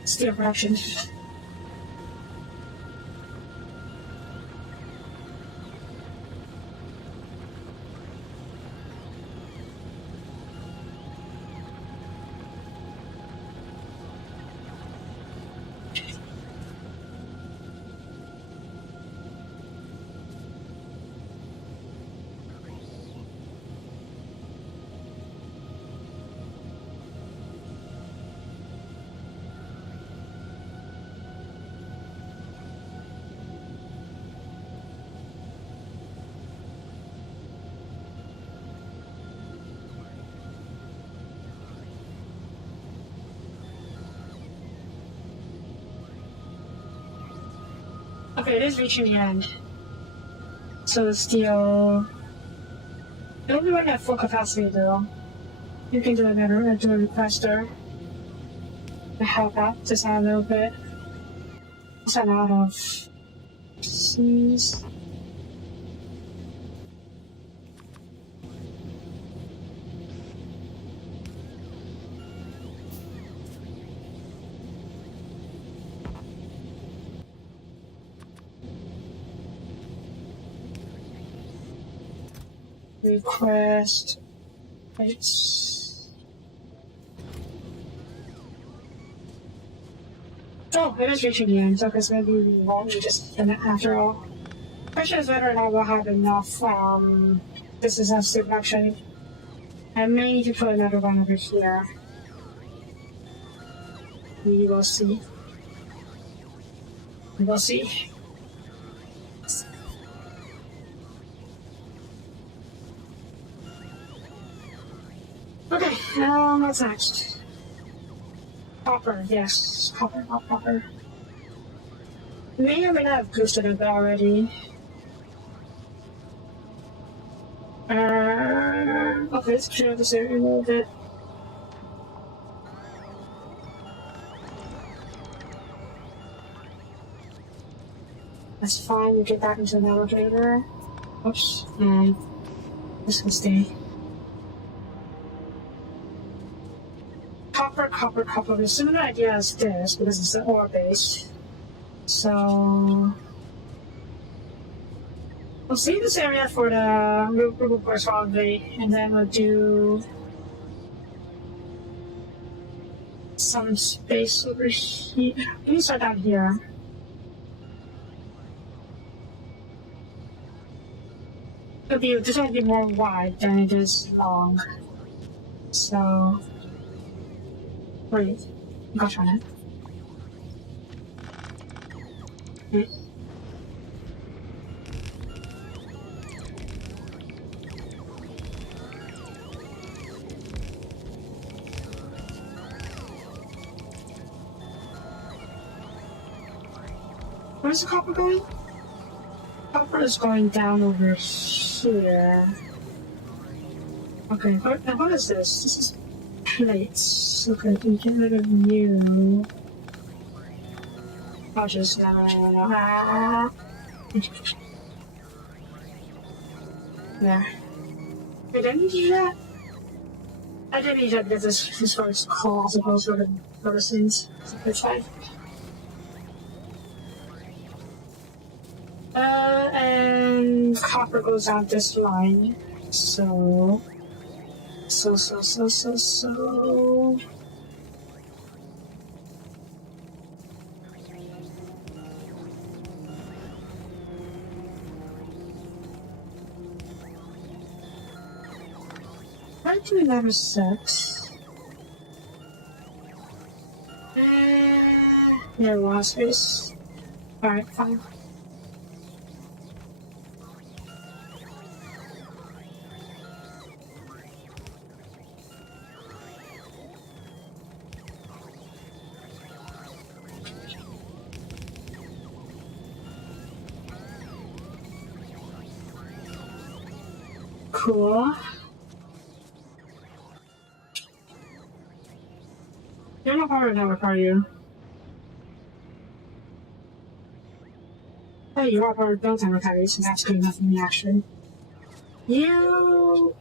Steel production. Okay, it is reaching the end. So it's still... It'll be running at full capacity though. You can do another, do it faster. To help out just a little bit. It's a lot of C's. Request. It's... Oh, it is reaching the end, so because maybe we won't just end it after all. Question is whether or not we'll have enough, this is a soup actually. I may need to put another one over here. We will see. We will see. Okay, what's next? Copper, yes. Copper, not copper. May or may not have boosted it already. Okay, let's clear this area a little bit. That's fine, we get back into an elevator. Oops, and this can stay. Copper. The similar idea as this, because it's an ore base. So we'll save this area for the movable parts probably, and then we'll do some space over here. Let me start down here. This will be more wide than it is long. So wait, gosh on it. Where's the copper going? Copper is going down over here. Okay, what is this? This is plates. Okay, we can get rid of you. I'll just no. There. Wait, did I need to do that? I did need that because this one's cool as opposed to the other scenes. So it's fine. And copper goes down this line. So. Why do we never set? There was space. Alright, fine. Cool. You're not part of the network, are you? Oh, you are part of the network, at least, and that's good enough for me, actually. You...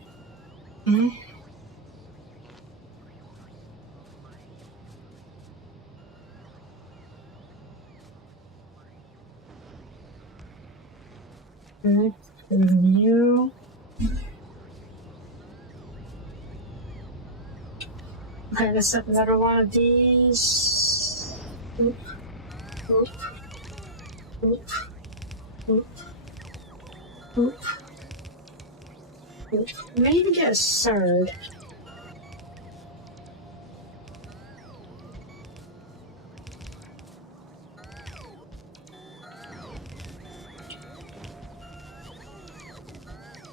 Good. You... Okay, let's set another one of these. Oop. Oop. Oop. Oop. Oop. Oop. Maybe get a third.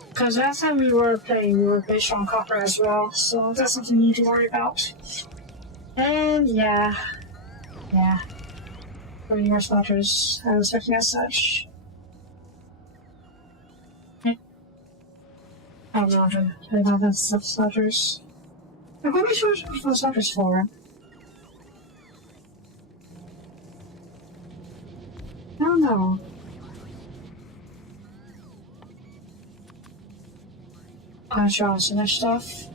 Because last time we were playing, we were based on copper as well, so that's something you need to worry about. And yeah. operating more smelters. I was expecting as such. I don't know about that stuff smelters. What are we supposed to the smelters for? I don't know. I'm sure I'll see that stuff.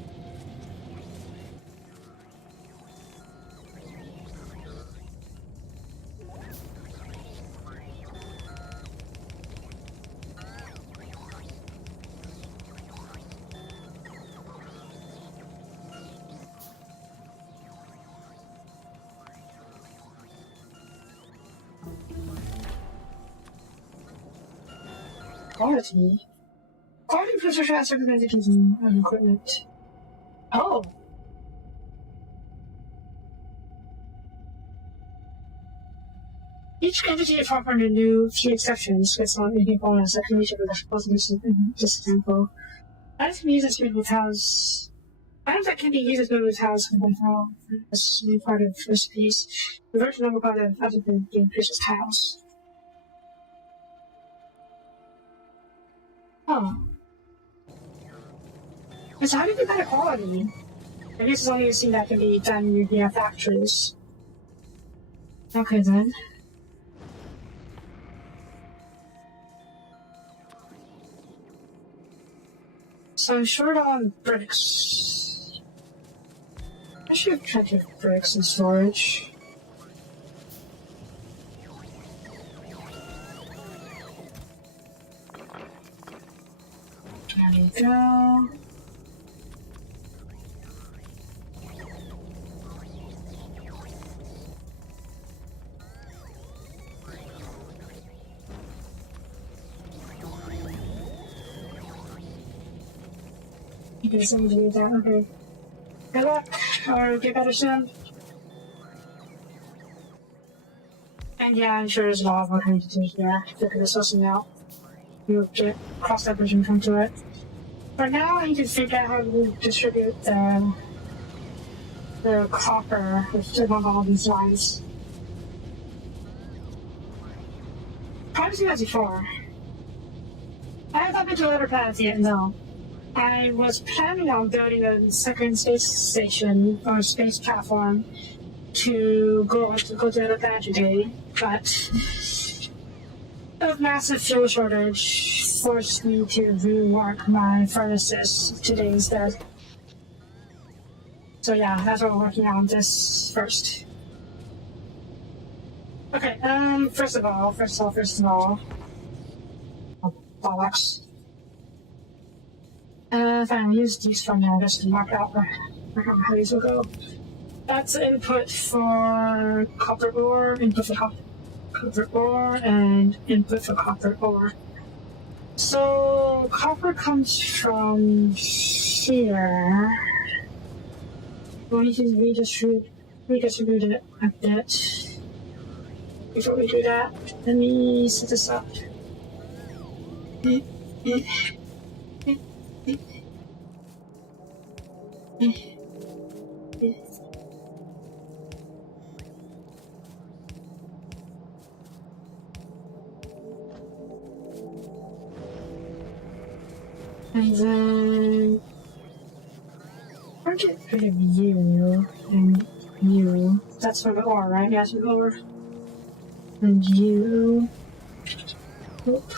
Quality? Quality pressure has representatives and equipment. Oh! Each entity apart from the new few exceptions gets one unique bonus that can reach over the possibility of this example. Items can be used as suitable tiles. Items that can be used as suitable tiles can be found as a part of recipes. Revert to normal part of other than being produced as tiles. Oh. So how do you get better quality? I guess it's only a thing that can be done via factories. Okay then. So short on bricks. I should have checked if bricks in storage. There we go. You can send me that, okay. Good luck, or get better soon. And yeah, I'm sure there's a lot of work I need to do here. Figure this lesson out. We'll get cross that bridge and come to it. For now, I need to figure out how to distribute the copper along all these lines. Probably seen that before. I haven't been to other planets yet, no. I was planning on building a second space station or space platform to go to other planet today, but a massive fuel shortage forced me to rework my furnaces today instead. So yeah, that's what we're working on this first. Okay, first of all, oh, bollocks. Fine, we'll use these for now just to mark out how these will go. That's input for copper ore, input for copper ore, and input for copper ore. So, copper comes from here. We'll need to redistribute it a bit. Before we do that, let me set this up. And then I'll get rid of you and you. That's for the ore, right? Yeah, it's for the ore. And you. Oop.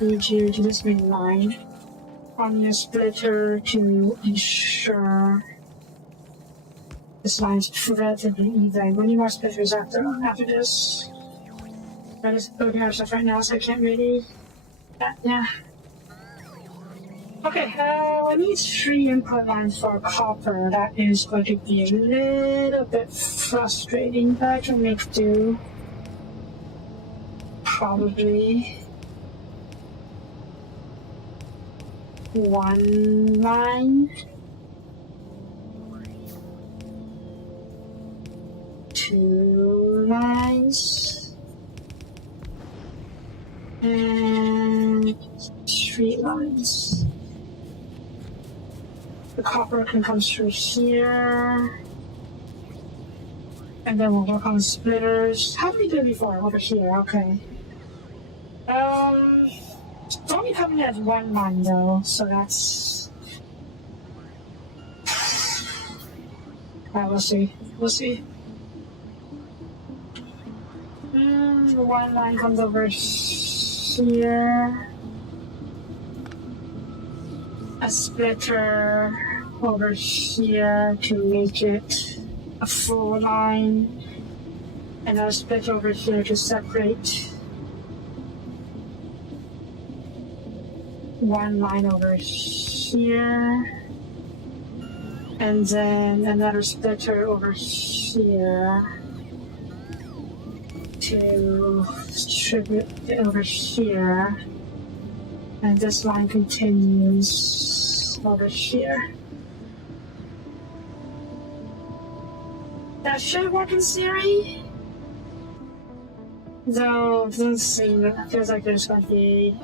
Need you to this main line on your splitter to ensure this line's relatively even. We need more splitters after this. I'm just building our stuff right now, so I can't really. Yeah. Okay, we need 3 input lines for copper. That is going to be a little bit frustrating, but I can make do. Probably 1 line, 2 lines, and 3 lines. The copper can come through here. And then we'll work on splitters. How did we do it before? Over here, okay. It's only coming at one line though, so that's... we'll see. We'll see. One line comes over here. A splitter over here to make it a full line. Another split over here to separate. One line over here. And then another splitter over here to distribute it over here. And this line continues over here. That should work in theory. Though it doesn't seem, it feels like there's going to be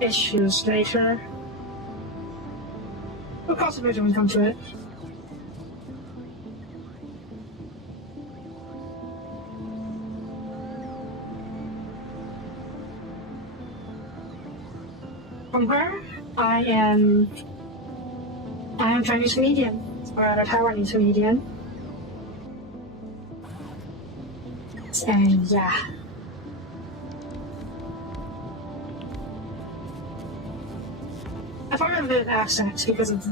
issues later. We'll cross the bridge when we come to it. From where? I am Chinese Canadian, or a Taiwanese Canadian. And yeah. I thought of an accent because of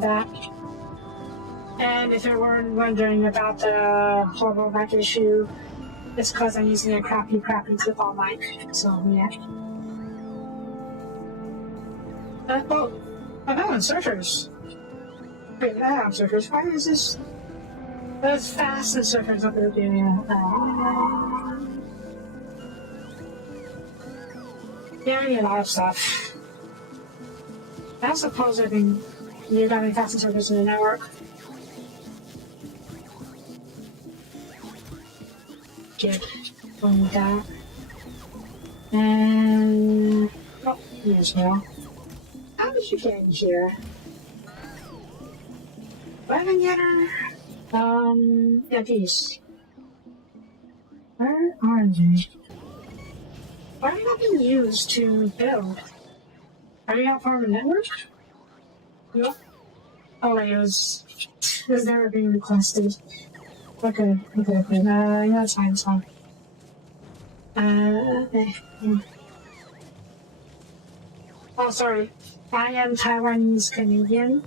that. And if you were wondering about the horrible mic issue, it's because I'm using a crappy clip-on mic. So yeah. Oh, and surfers. Wait, I have surfers. Why is this? As fast as surfers up there doing yeah, I need a lot of stuff. I suppose I think you got any fast surfers in the network. Good. Don't need that. And oh, here as well. How did you get in here? Weapon getter. Yeah, these. Where are they? Why are they not being used to build? Are you not part of the network? No. Oh, it was never being requested. Okay. Yeah, it's fine, Oh, sorry. I am Taiwanese Canadian.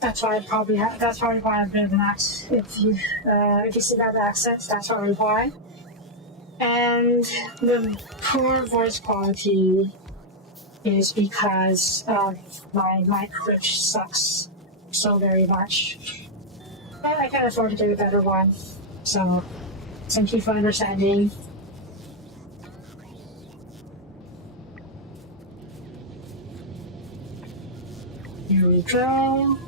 That's why that's probably why I'm doing that. If you see that accent, that's probably why. And the poor voice quality is because of my mic, which sucks so very much. But I can afford to get a better one. So, thank you for understanding. Here we go.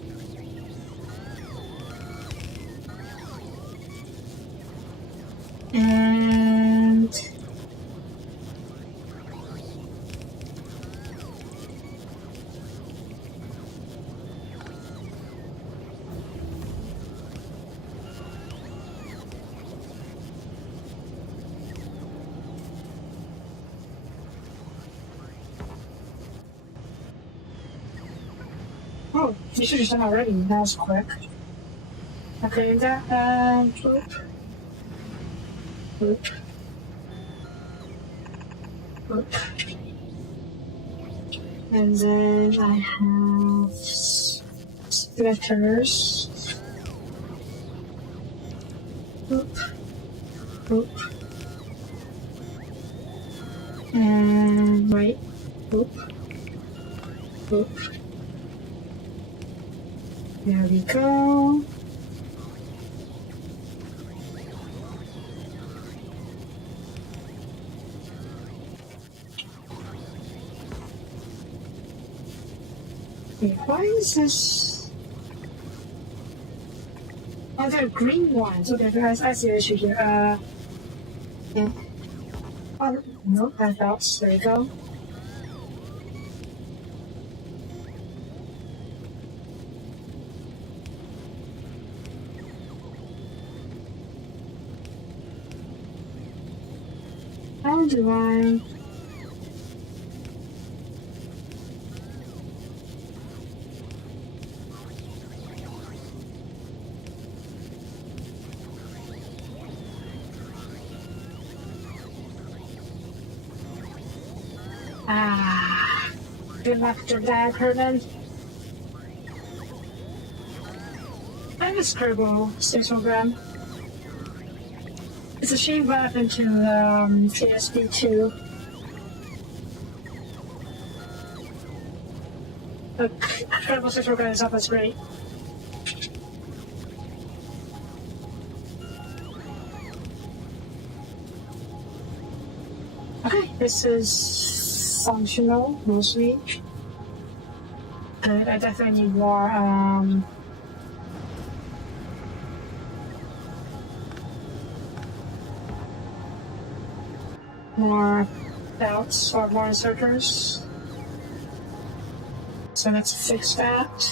And oh, you should have done already. That was quick. Okay, that boop. And then I have splitters. And right. There we go. Wait, why is this? Oh, they're green ones. Okay, guys, I see the issue here. Yeah. Oh, no, that belts. There you go. How do I... Good luck to that, Herman. I have a scribble stationogram. It's a shame what happened to TSD2. The scribble stationogram itself is great. Okay, this is functional mostly. But I definitely need more more belts or more inserters. So let's fix that.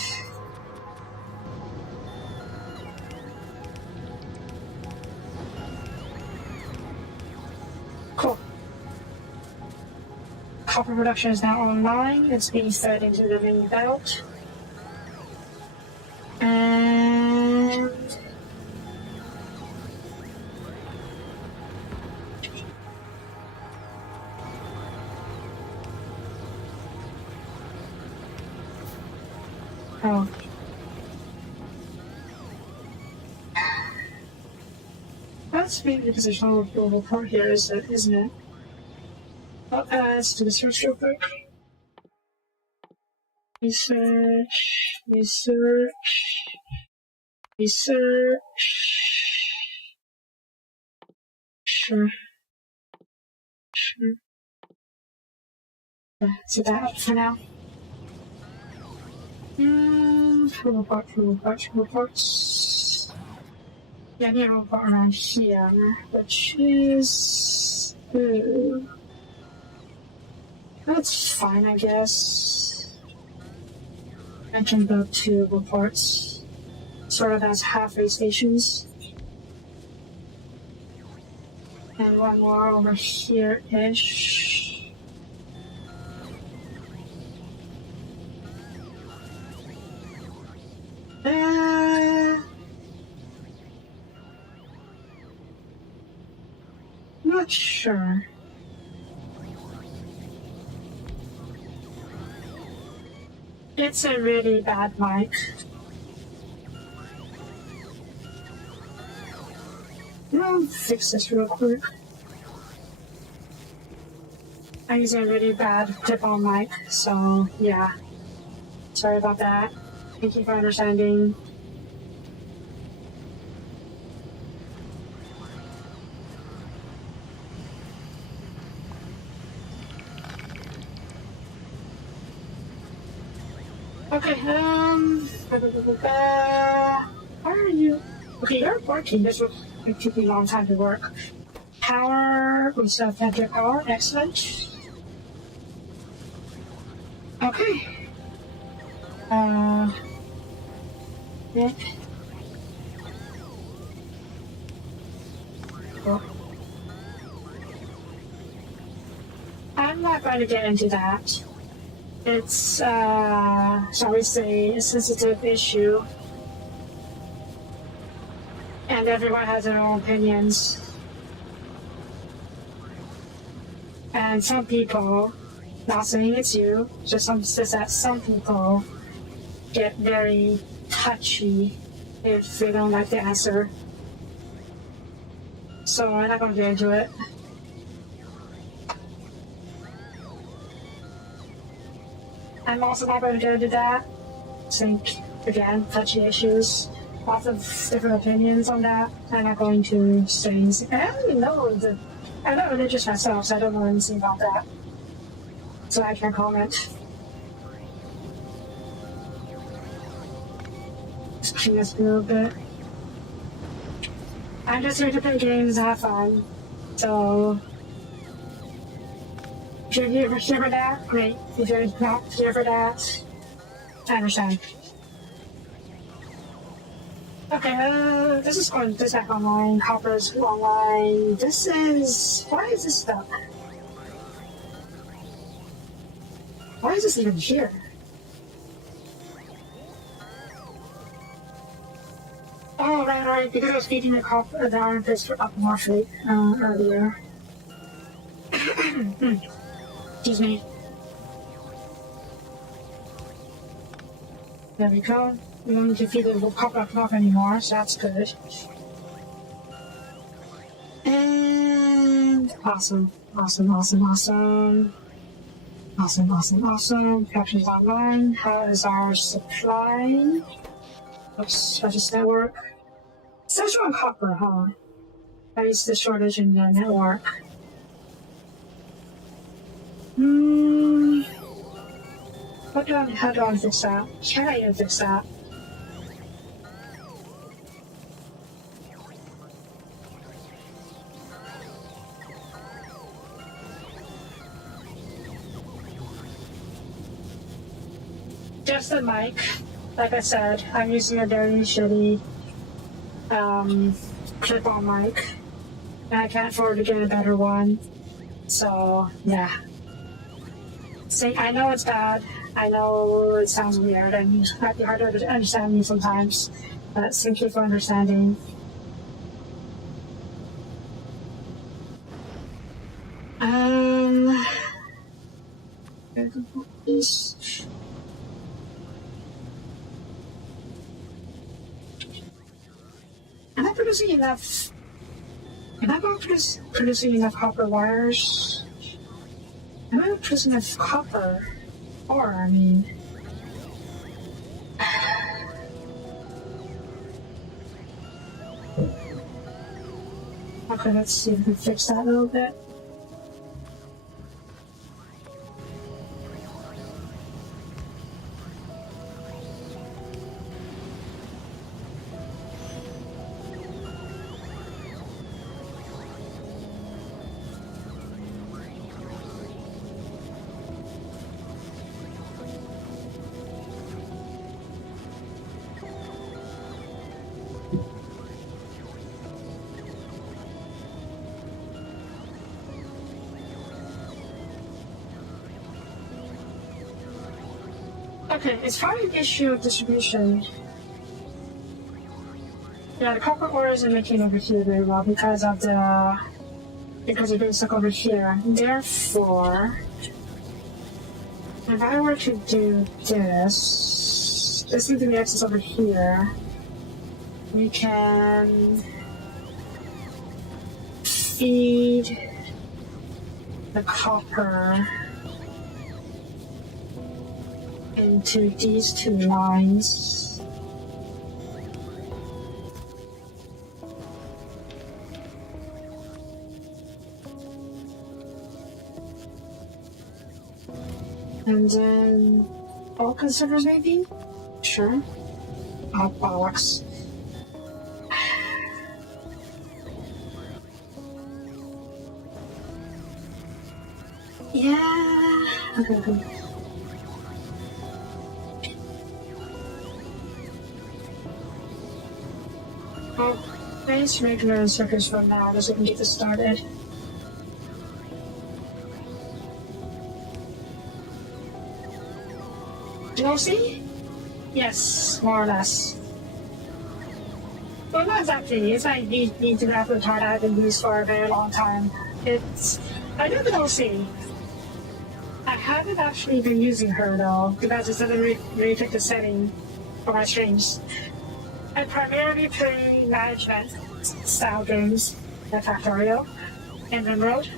Cool. Copper production is now online. It's being fed into the main belt. And oh. That's maybe the positional global part here, isn't it? Let's do the search real quick. Research, research, research. Sure. Sure. Yeah, so that for now. Reports. Yeah, I need a report around here, which is... that's fine, I guess. I can build 2 reports, sort of as halfway stations. And one more over here-ish. Not sure. It's a really bad mic. I'll fix this real quick. I use a really bad tip-on mic, so yeah. Sorry about that. Thank you for understanding. Okay, how are you? Okay, you're working. This will take me a long time to work. Power, we still have plenty of power. Excellent. Okay. Yeah. Cool. I'm not going to get into that. It's, shall we say, a sensitive issue. And everyone has their own opinions. And some people, not saying it's you, just that some people get very touchy if they don't like the answer. So I'm not going to get into it. I'm also not going to get into that. I think, again, touchy issues. Lots of different opinions on that. I'm not going to say anything. I don't even know I'm not religious myself, so I don't know anything about that. So I can't comment. Let's clean this a little bit. I'm just here to play games and have fun. So if you're here for that, great. If you're not here for that, I understand. Okay, this is going this back online, Copper's online. This is... Why is this stuck? Why is this even here? Oh, right, because I was feeding the iron fist up Morphle earlier. Excuse me. There we go. We don't need to feed the copper up enough anymore, so that's good. And awesome. Captions online. How is our supply? Oops, just network. It's on copper, huh? That is the shortage in the network. How do I fix that? Can I even fix that? Just the mic. Like I said, I'm using a very shitty clip-on mic, and I can't afford to get a better one. So yeah. See, I know it's bad. I know it sounds weird, and it might be hard to understand me sometimes. But thank you for understanding. Am I producing enough? Am I not producing enough copper wires? Am I not producing enough copper? Or, I mean... Okay, let's see if we can fix that a little bit. Okay, it's probably an issue of distribution. Yeah, the copper ore isn't making over here very well because of being stuck over here. Therefore, if I were to do this needs to be access over here. We can feed the copper into these two lines. And then all considers maybe? Sure. Oh, bollocks. Yeah. I'll place regular circuits for now, so we can get this started. DLC? Yes, more or less. Well, not exactly. It's like the graphic card I've been used for a very long time. I do the DLC. I haven't actually been using her though, because it doesn't really fit the setting for my streams. I primarily play management style games like Factorio and Emerald.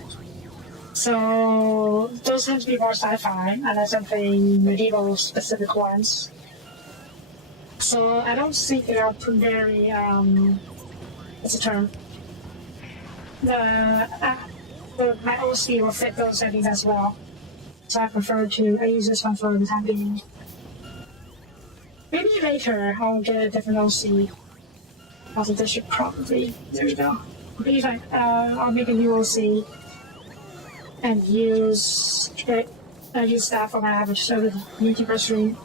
So those tend to be more sci-fi unless I'm playing medieval specific ones. So I don't think they are very what's the term? My OC will fit those settings as well. So I use this one for the time being. Maybe later I'll get a different OC. Also, this should probably, there we go. Maybe I'll make a new OC and use that for my average server YouTuber stream.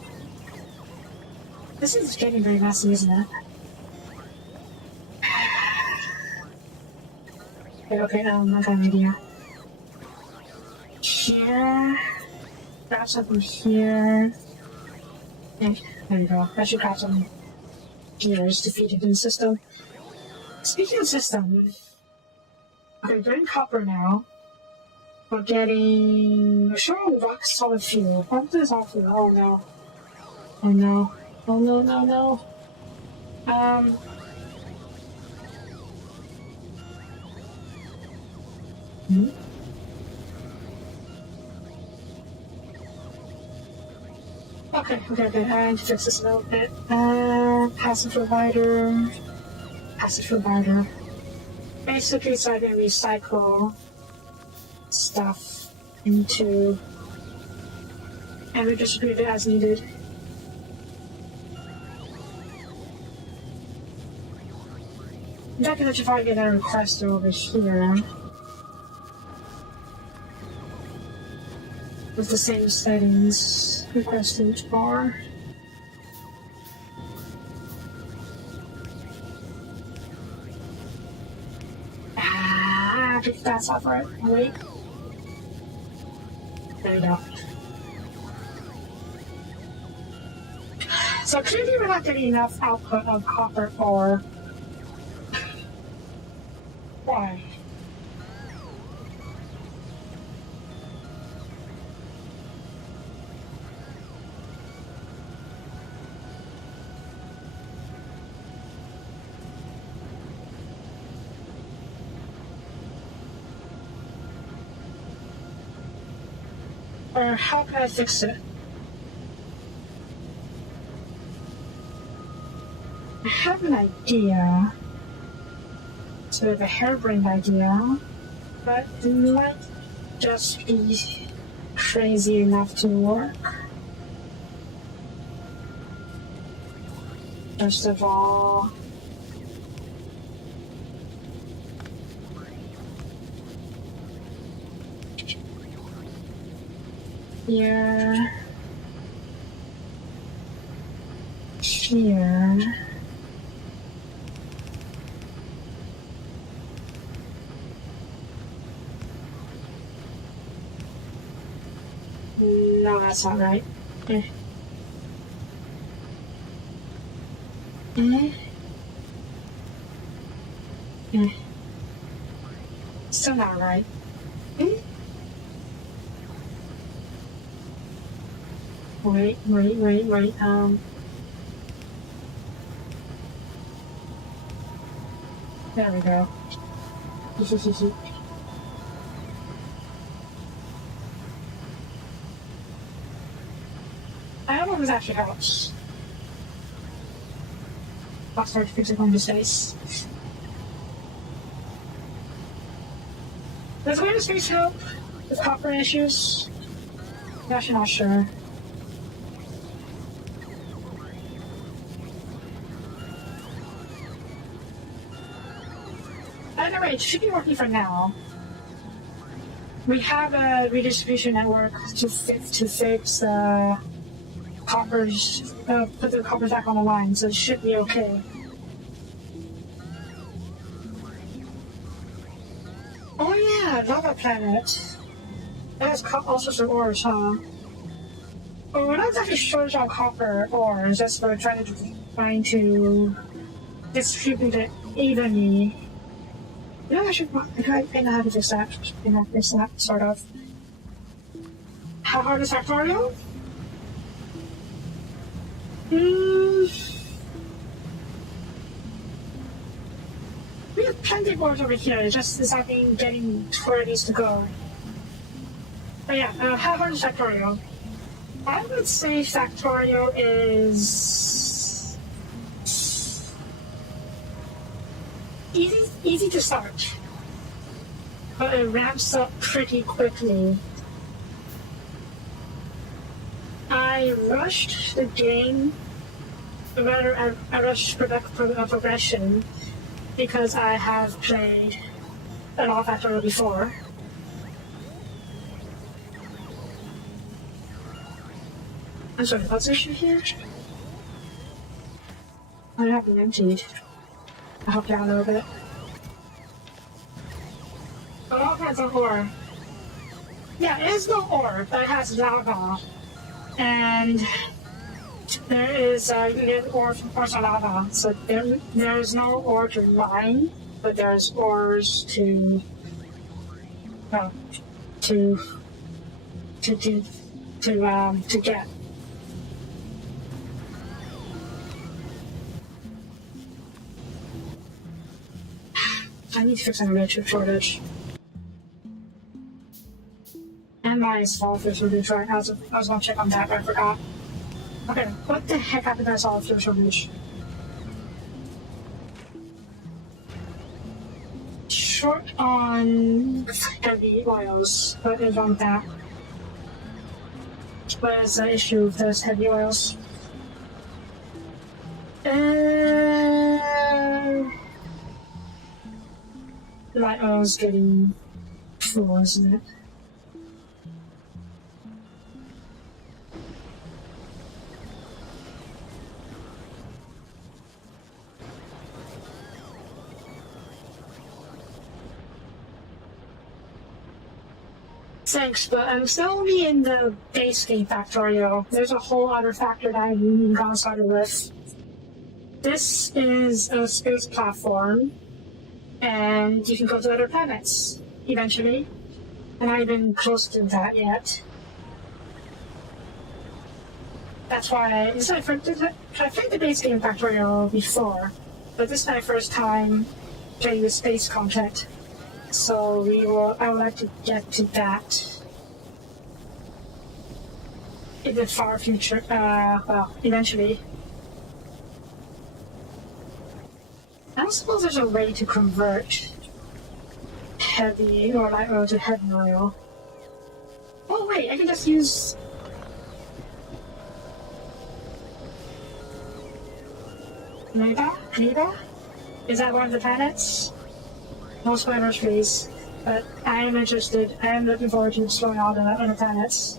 This is getting very messy, isn't it? Okay, I got an idea. Here, grab something here. Okay, there we go. I should grab some gears to feed into the system. Speaking of system, okay, we're in copper now. We're getting rock solid fuel. What is our fuel? Oh no. Oh no. Oh no, no, no. Hmm? Okay. I need to fix this a little bit. Passive provider. Passive provider. Basically, so I can recycle stuff into and redistribute it as needed. In fact, I should probably get a request over here with the same settings requested for. I think that's off right. Wait. There we go. So clearly we're not getting enough output of copper ore. Why? Or how can I fix it? I have an idea. It's a bit of a harebrained idea, but it might just be crazy enough to work. First of all, here, here. No, that's not right. Eh. Eh. Eh. Still not right. Eh. Wait. There we go. I don't know if this actually helps. I'll start to fix it on the space. Does going to space help with copper issues? I'm actually not sure. Anyway, it should be working for now. We have a redistribution network to fix coppers, put the coppers back on the line, so it should be okay. Oh yeah, lava planet. It has all sorts of ores, huh? Well, we're not exactly short on copper ores, just we're trying to distribute it evenly. You know, I know how to fix that. I know how to fix that, sort of. How hard is Factorio? We have plenty of ores over here, it's just deciding getting to where it needs to go. But yeah, how hard is Factorio? I would say Factorio is easy to start, but it ramps up pretty quickly. I rushed the game, rather I rushed progression because I have played a lot of Factorio before. I'm sorry, what's the issue here? I haven't emptied. I'll help you out a little bit. all kinds of ore. Yeah, it is no ore, but it has lava. And there is you can get ore from parts of lava. So there is no ore to mine, but there's ores to to to to to get. I need to fix my chip shortage. And my solid fuel shortage, right? I was gonna check on that, but I forgot. Okay, what the heck happened to my solid fuel shortage? Short on heavy oils. What is wrong with that? What is the issue with those heavy oils? Light oil's getting full, isn't it? Thanks, but I'm still only in the base game Factorio. There's a whole other factor that I haven't even gotten started with. This is a space platform, and you can go to other planets eventually. I'm not even close to that yet. That's why I played the base game Factorio before, but this is my first time playing the space content. So I would like to get to that in the far future, eventually. I don't suppose there's a way to convert heavy or light oil to heavy oil. Oh wait, I can just use... Neva? Is that one of the planets? No spoilers, please. But I am interested. I am looking forward to exploring all the other planets.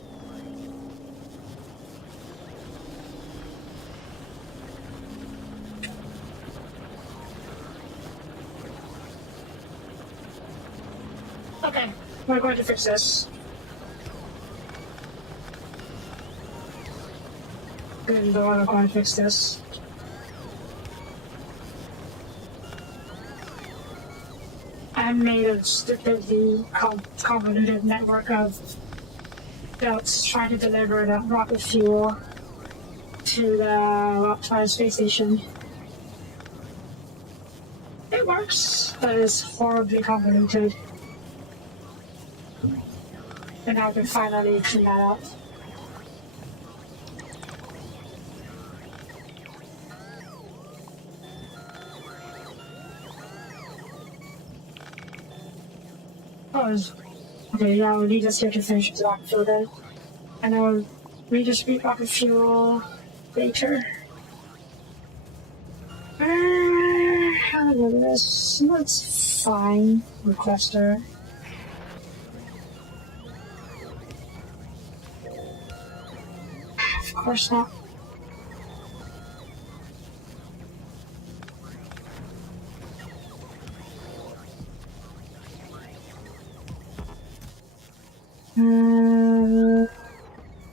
Okay, we're going to fix this. Good lord, we're going to fix this. I made a stupidly convoluted network of belts trying to deliver the rocket fuel to the optimized space station. It works, but it's horribly convoluted. And now I can finally clean that up. Okay, yeah, we'll need us here to finish the rocket fuel then. And then we'll redistribute rocket fuel later. How do I do this? That's fine. Requester. Of course not.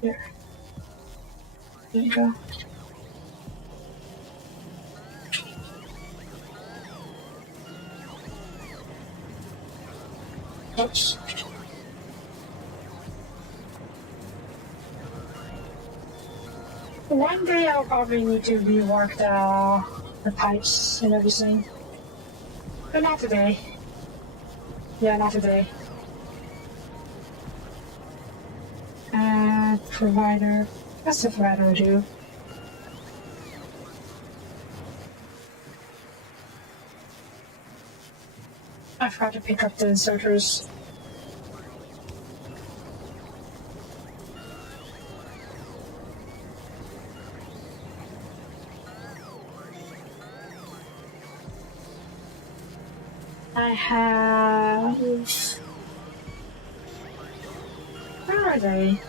Here. There you go. Oops. One day I'll probably need to rework the pipes and everything. But not today. Yeah, not today. Provider. What's the provider do? I forgot to pick up the inserters. I have... Where are they?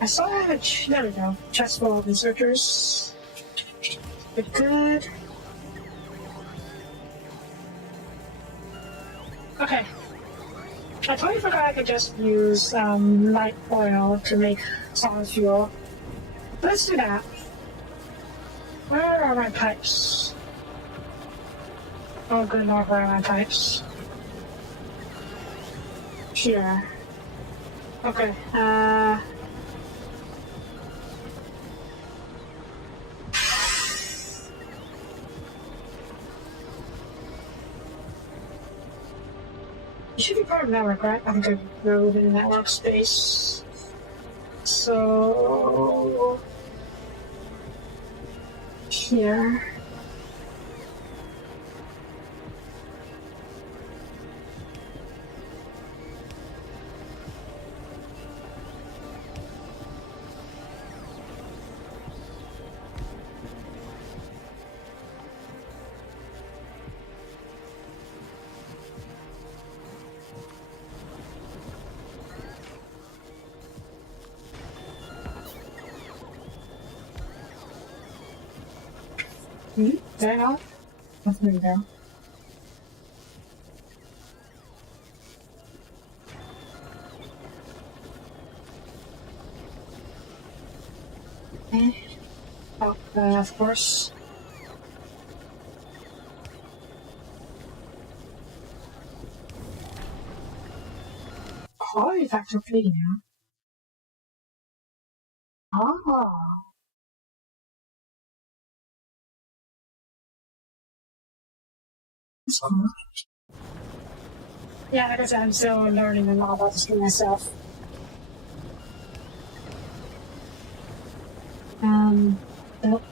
I saw a there we go. Chest full of inserters. Good. Okay. I totally forgot I could just use light oil to make solid fuel. Let's do that. Where are my pipes? Oh, good lord, where are my pipes? Here. Okay, it should be part of network, right? I'm good. We're within the network space. So... here. There now? There we go. Oh, of course. Quality factor pretty now. Oh. That's cool. Yeah, like I said, I'm still learning a lot about this game myself. Nope.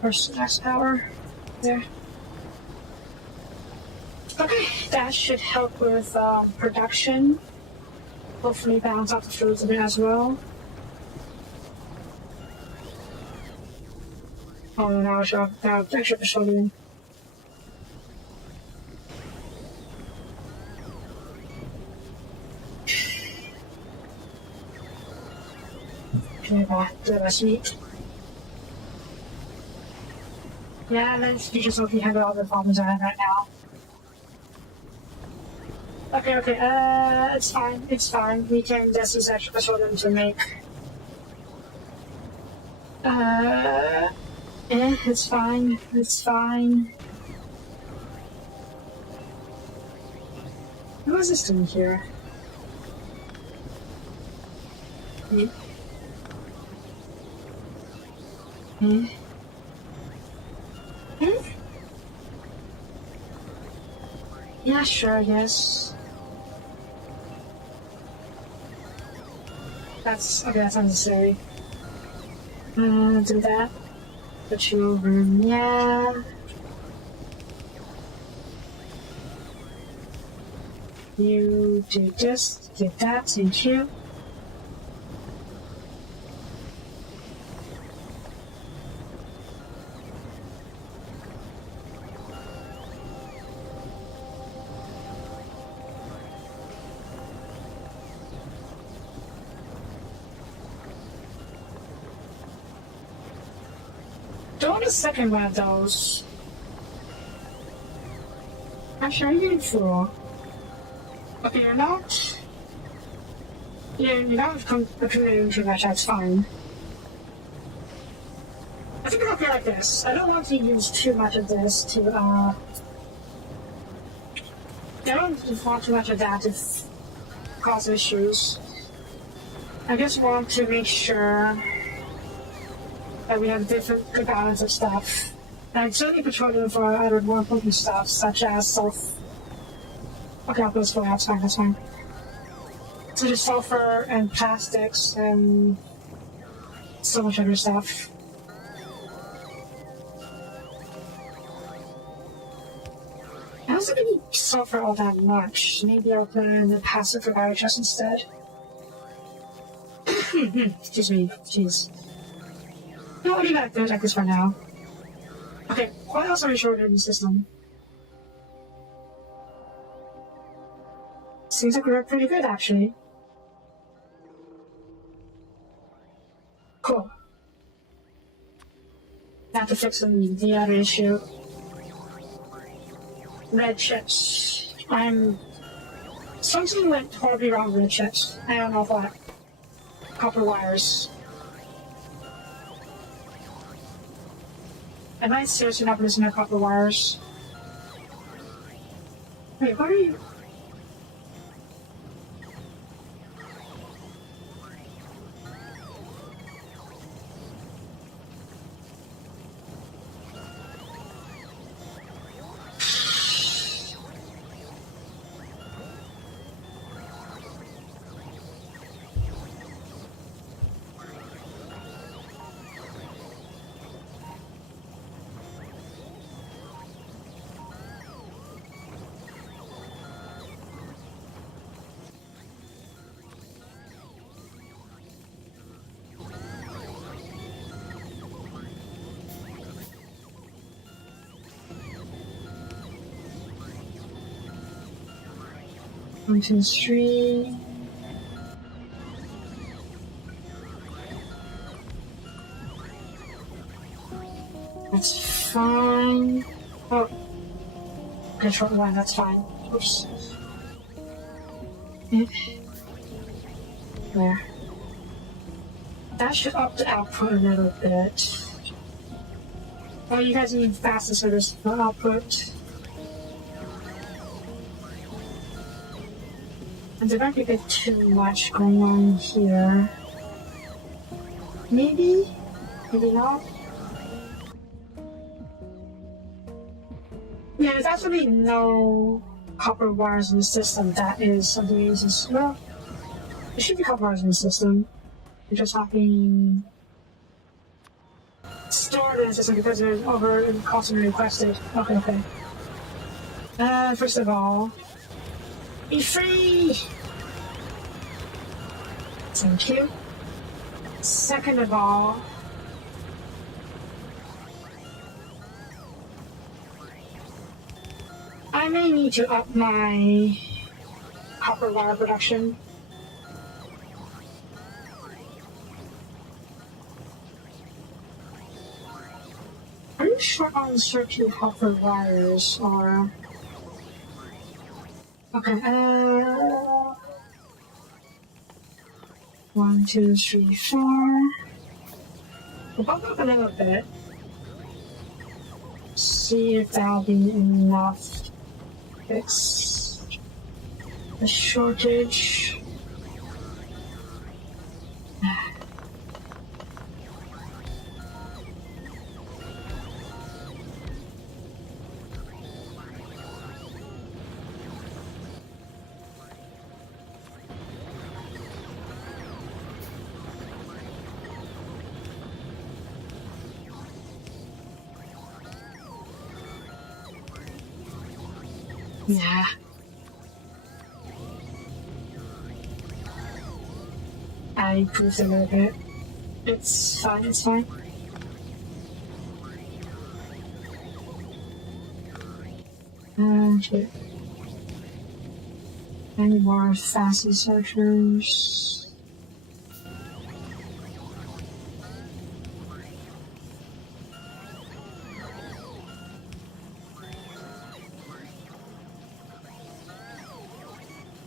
First next power. There. Okay, that should help with production. Hopefully balance out the foods a bit as well. Oh, now I should have extra petroleum. Okay, that's neat. Yeah, let's just hope you have all the problems I have right now. Okay, it's fine. We can just use extra petroleum to make. It's fine. What is this doing here? Yeah, sure, yes. That's unnecessary. Do that. Put you over, yeah. You do this, do that, thank you. Don't want a second one of those. Actually, I'm getting full. Okay, you're not. Yeah, you're not contributing too much, that's fine. I think it's okay like this. I don't want to use too much of this to, I don't want too much of that to cause issues. I just want to make sure that we have different good balance of stuff. And certainly petroleum for other more important stuff, such as sulfur. Okay, I'll go for that's fine. So just sulfur and plastics and so much other stuff. I don't think I need sulfur all that much. Maybe I'll put it in the passive for biochest instead. Excuse me, jeez. No, I'll leave that like this for now. Okay, what else are we short in the system? seems like we're pretty good, actually. Cool. Now to fix the other issue. Red chips. Something went horribly wrong with red chips. I don't know what. Copper wires. Am I seriously not losing my copper wires? Wait, what are you? One, two, three. That's fine. Oh. Okay, short line, that's fine. Oops. There. That should up the output a little bit. Oh, you guys need faster service for output. And there might be a bit too much going on here. Maybe? Maybe not? Yeah, there's absolutely no copper wires in the system. That is something we use. Well, there should be copper wires in the system. They're just not being stored in the system because they're over constantly requested. Okay. First of all, be free! Thank you. Second of all, I may need to up my copper wire production. Are you sure on certain copper wires or... Okay, 1, 2, 3, 4. We'll bump up a little bit. See if that'll be enough to fix the shortage. Yeah. I improved a little bit. It's fine. Okay. Any more fancy searchers?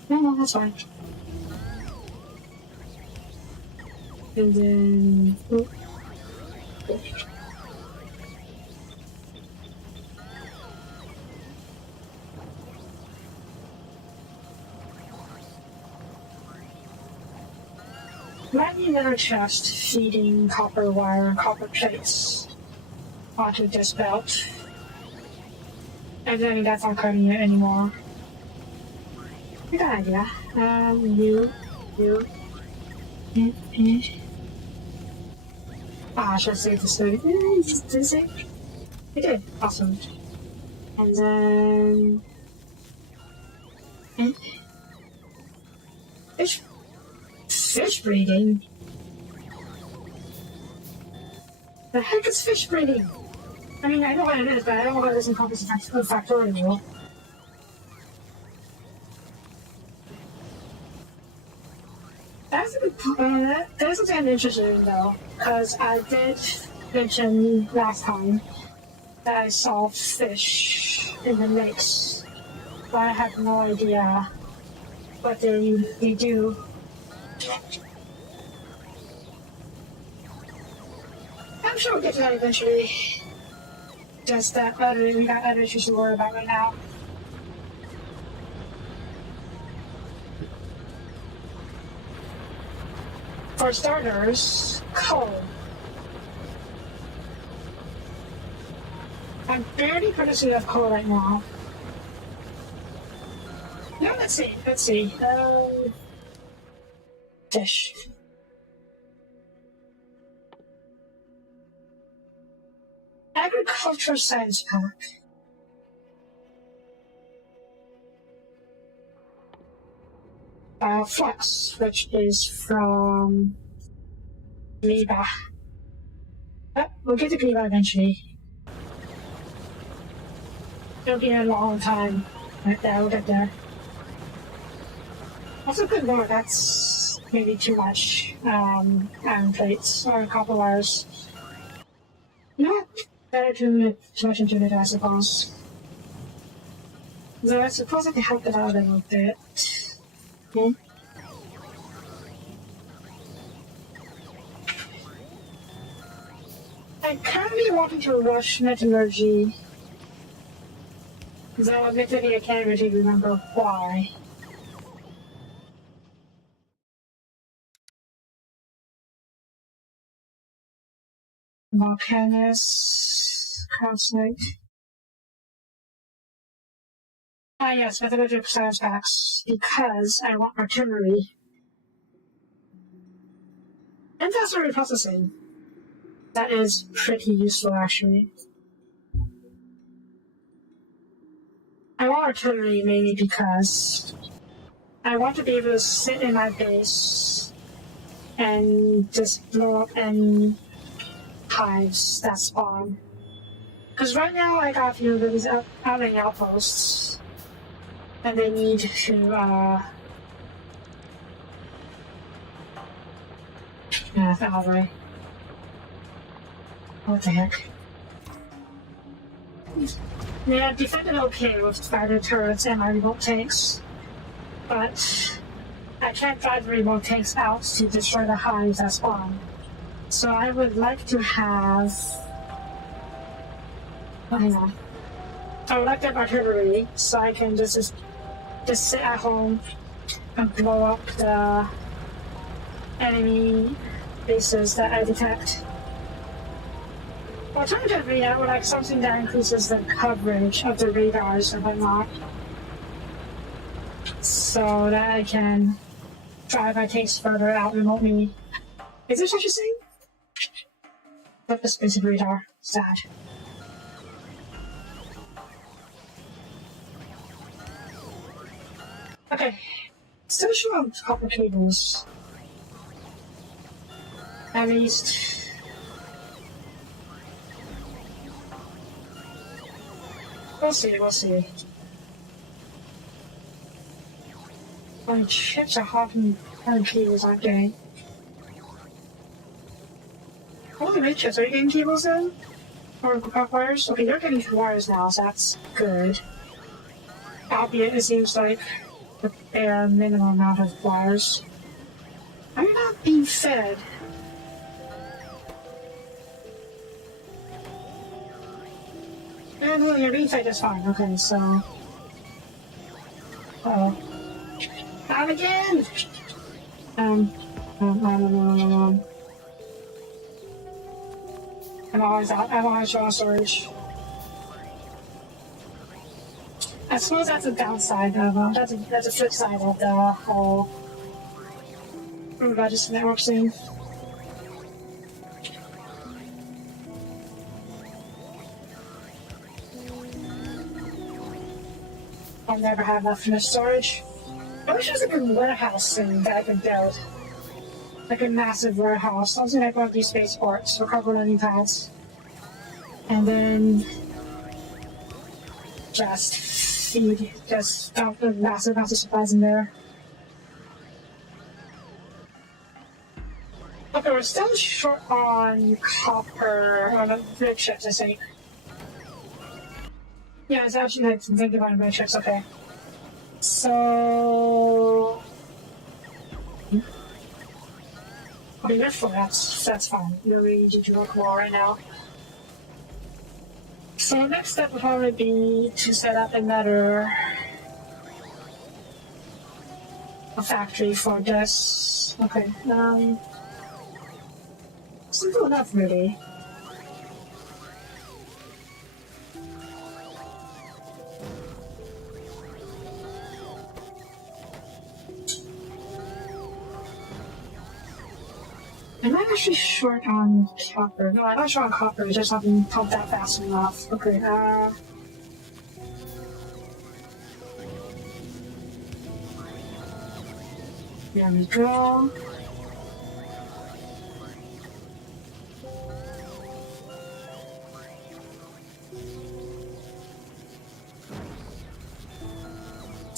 No, that's fine. And then... Oh. Might need another chest feeding copper wire and copper plates onto this belt. And then that's not cutting it anymore. Good idea. You. I should have saved the story. Did it save? It did. Awesome. And then... Fish breeding? The heck is fish breeding? I mean, I know what it is, but I don't know what it is in context of Factorio. There's something I'm interested in though, because I did mention last time that I saw fish in the lakes, but I have no idea what they do. I'm sure we'll get to that eventually. Just that we got other issues to worry about right now. For starters, coal. I'm barely producing enough coal right now. No, let's see. Fish. Agriculture science pack. Flux, which is from Reba. We'll get to Reba eventually. It'll be a long time. Right there, we'll get there. Also, good lord, that's maybe too much iron plates or copper wires. Not better to too much into it, I suppose. Though I suppose I can help it out a little bit. I'm currently wanting to rush metallurgy, though admittedly I can't really remember why. Volcanus, calcite. Yes, metallurgical science packs, because I want artillery. And faster reprocessing. That is pretty useful, actually. I want artillery mainly because I want to be able to sit in my base and just blow up any hives that spawn. Because right now I got these outing outposts, and they need to, yeah, that way. What the heck? Yeah, defended okay with fighter turrets and my remote tanks, but I can't drive the remote tanks out to destroy the hives that spawn. So I would like to have... Oh, hang on. I would like to have artillery, so I can just sit at home and blow up the enemy bases that I detect. Alternatively, I would like something that increases the coverage of the radars and whatnot, so that I can drive my tanks further out remotely. Is there such a thing? But the space of radar. Sad. Okay. Still short on copper cables. At least. We'll see. My chips are hopping on cables, aren't they? Holy riches, are you getting cables then? Or wires? Okay, you're getting wires now, so that's good. Albeit it seems like the bare minimum amount of wires. I'm not being fed. And well, your being fed is fine, okay, so... Uh-oh. Not again! I'm always short on storage. I suppose that's a downside of, that's a flip side of the whole register network thing. I'll never have enough storage. I wish there was a good warehouse thing that I could build. Like a massive warehouse, something like one of these spaceports for cargo landing pads. And then just dump the massive amounts of supplies in there. still short on copper, or the red chips, I think. Yeah, it's actually like thinking about red chips, okay. So... I'll be grateful, that's fine. You don't really need to work more right now. So next step would probably be to set up another factory for this. Okay, simple enough really. Am I actually short on copper? No, I'm not short on copper, it's just haven't pumped that fast enough. Okay, there we go.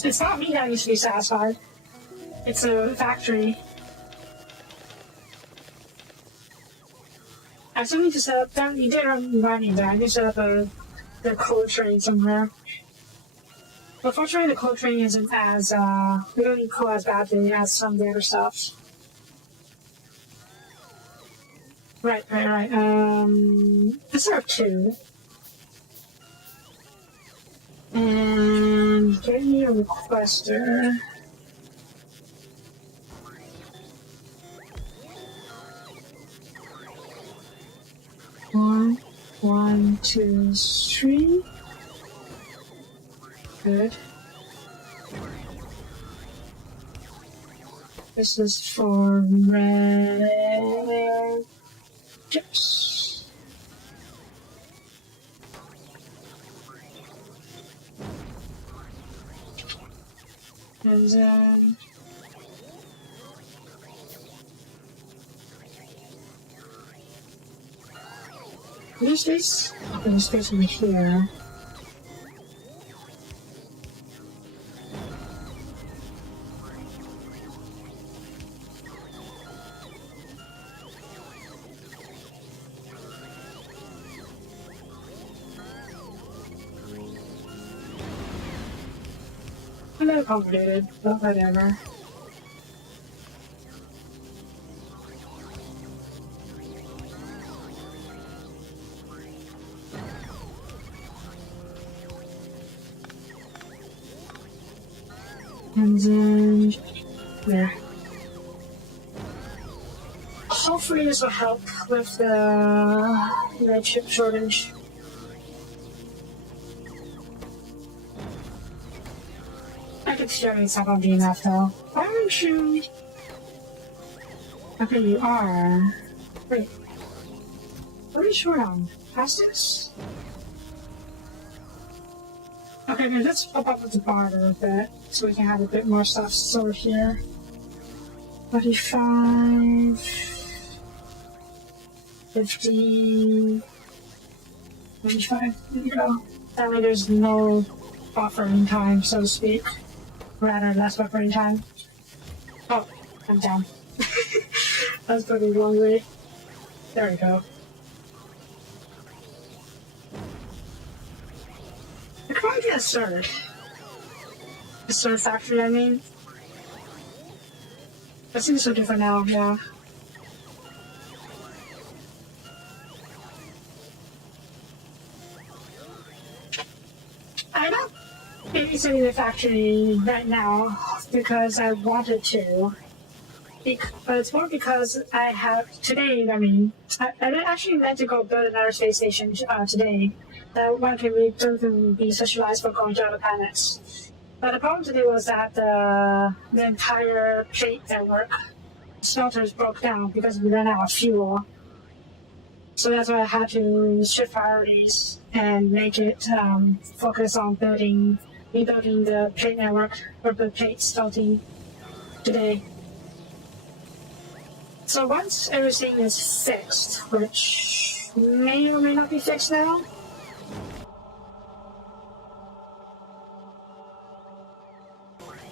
It's not me that needs to be satisfied. It's a factory. I still need to set up that. You did remind me that I need to set up the cold train somewhere. But fortunately, the cold train isn't as really cool as badly as some of the other stuff. Right. Let's set up 2. And get me a requester. One, 2, 3. Good. This is for red chips. And then there's space. Okay, there's space over here. A little complicated, but whatever. And then, yeah. Hopefully this will help with the red chip shortage. I could share it's not gonna be enough though. Why aren't you? Okay, you are. Wait. What are you short on? Plastics? Okay, then let's pop up with the bar a little bit so we can have a bit more stuff stored here. 45, 50, 25, there you go. That way there's no buffering time, so to speak. Rather less buffering time. Oh, I'm down. That's going the wrong way. There we go. I could probably get a third. A third factory, I mean. That seems so different now, yeah. I'm not babysitting the factory right now because I wanted to. But it's more because I have today. I mean, I actually meant to go build another space station today. That one can be specialized for going to other planets. But the problem today was that the entire plate network smelters broke down because we ran out of fuel. So that's why I had to shift priorities and make it focus on rebuilding the plate network or the plate smelting today. So once everything is fixed, which may or may not be fixed now,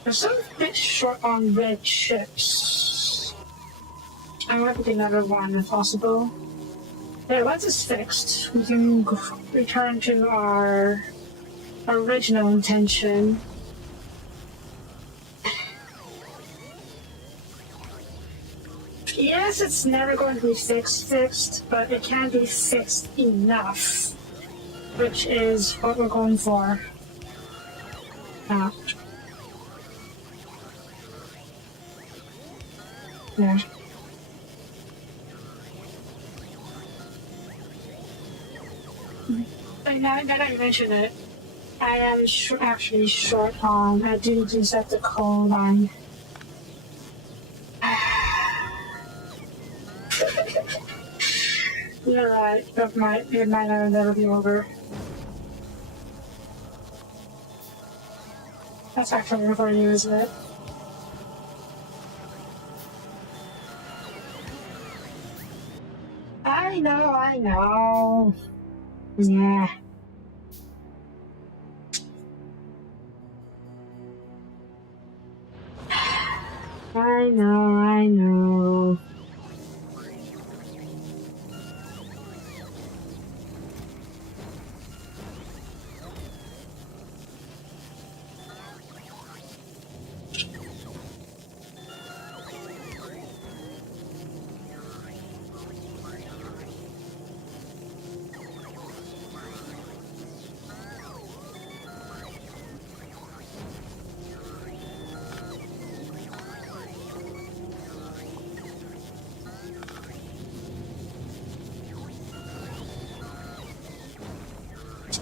we're still a bit short on red chips. I want to get another one if possible. There, once it's fixed, we can return to our original intention. Yes, it's never going to be fixed, but it can be fixed enough, which is what we're going for. Now. There. But now that I mention it, I am actually short on. I do need to set the coal line. You're right. It might never be over. That's actually for you, isn't it? I know. Yeah. I know.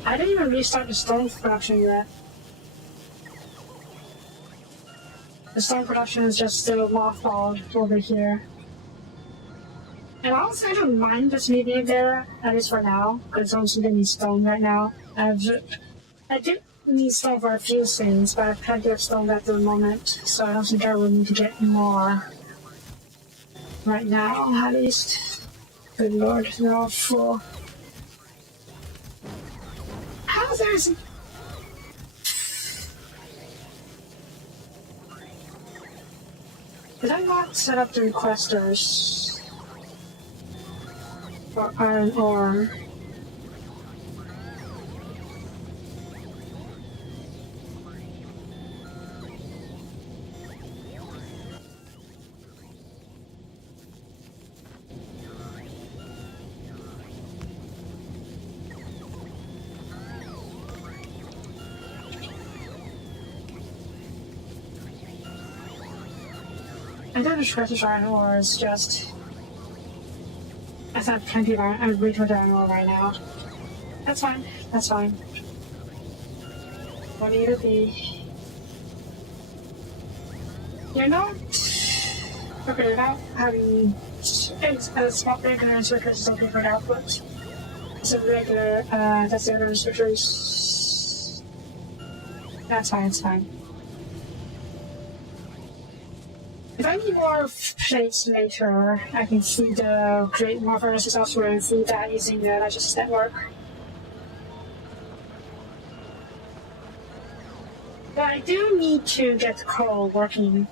I didn't even restart the stone production yet. The stone production is just still mothballed over here. And honestly, I don't mind this being there, at least for now, because I don't see any stone right now. I do need stone for a few things, but I have plenty of stone at the moment, so I don't think I will need to get more right now, at least. Good lord, they're all full. How there's... Did I not set up the requesters for iron ore? I don't know Scottish iron ore is just... I have plenty of retail iron ore right now. That's fine. Don't need to be... You're not... Okay, without having a small regular inspectors is okay for the output. So regular, that's the other inspectors. That's fine. If I need more plates later, I can feed create more furnaces elsewhere and feed that using the electricity network. But I do need to get coal working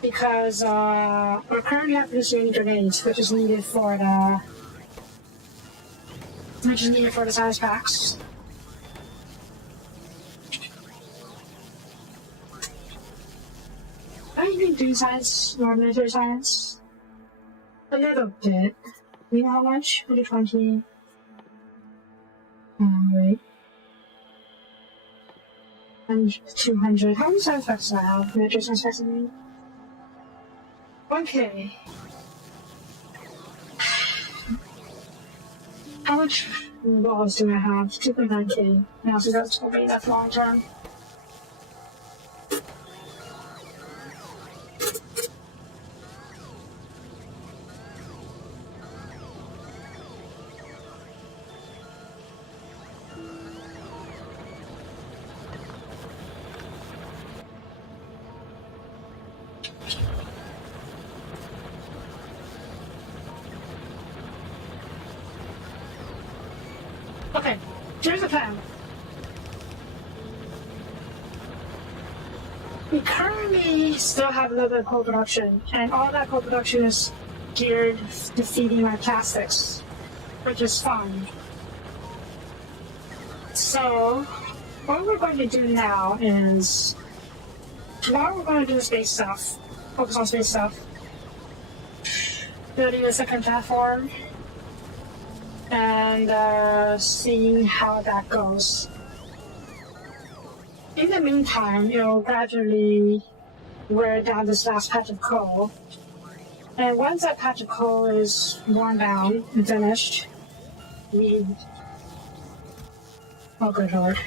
because we're currently not producing grenades, which is needed for the size packs. I even do science or military science. A little bit. You know how much? Maybe 20. Wait. And 200. How many science packs do I have? Military science packs in me? 1K. How much balls do I have? 2.9K. Now, so that's probably enough long term. Okay, here's the plan. We currently still have a little bit of coal production, and all that coal production is geared to feeding my plastics, which is fine. So, what we're going to do now is, tomorrow we're going to do space stuff, focus on space stuff, building a second platform, and seeing how that goes. In the meantime, you'll gradually wear down this last patch of coal. And once that patch of coal is worn down and finished, oh good lord.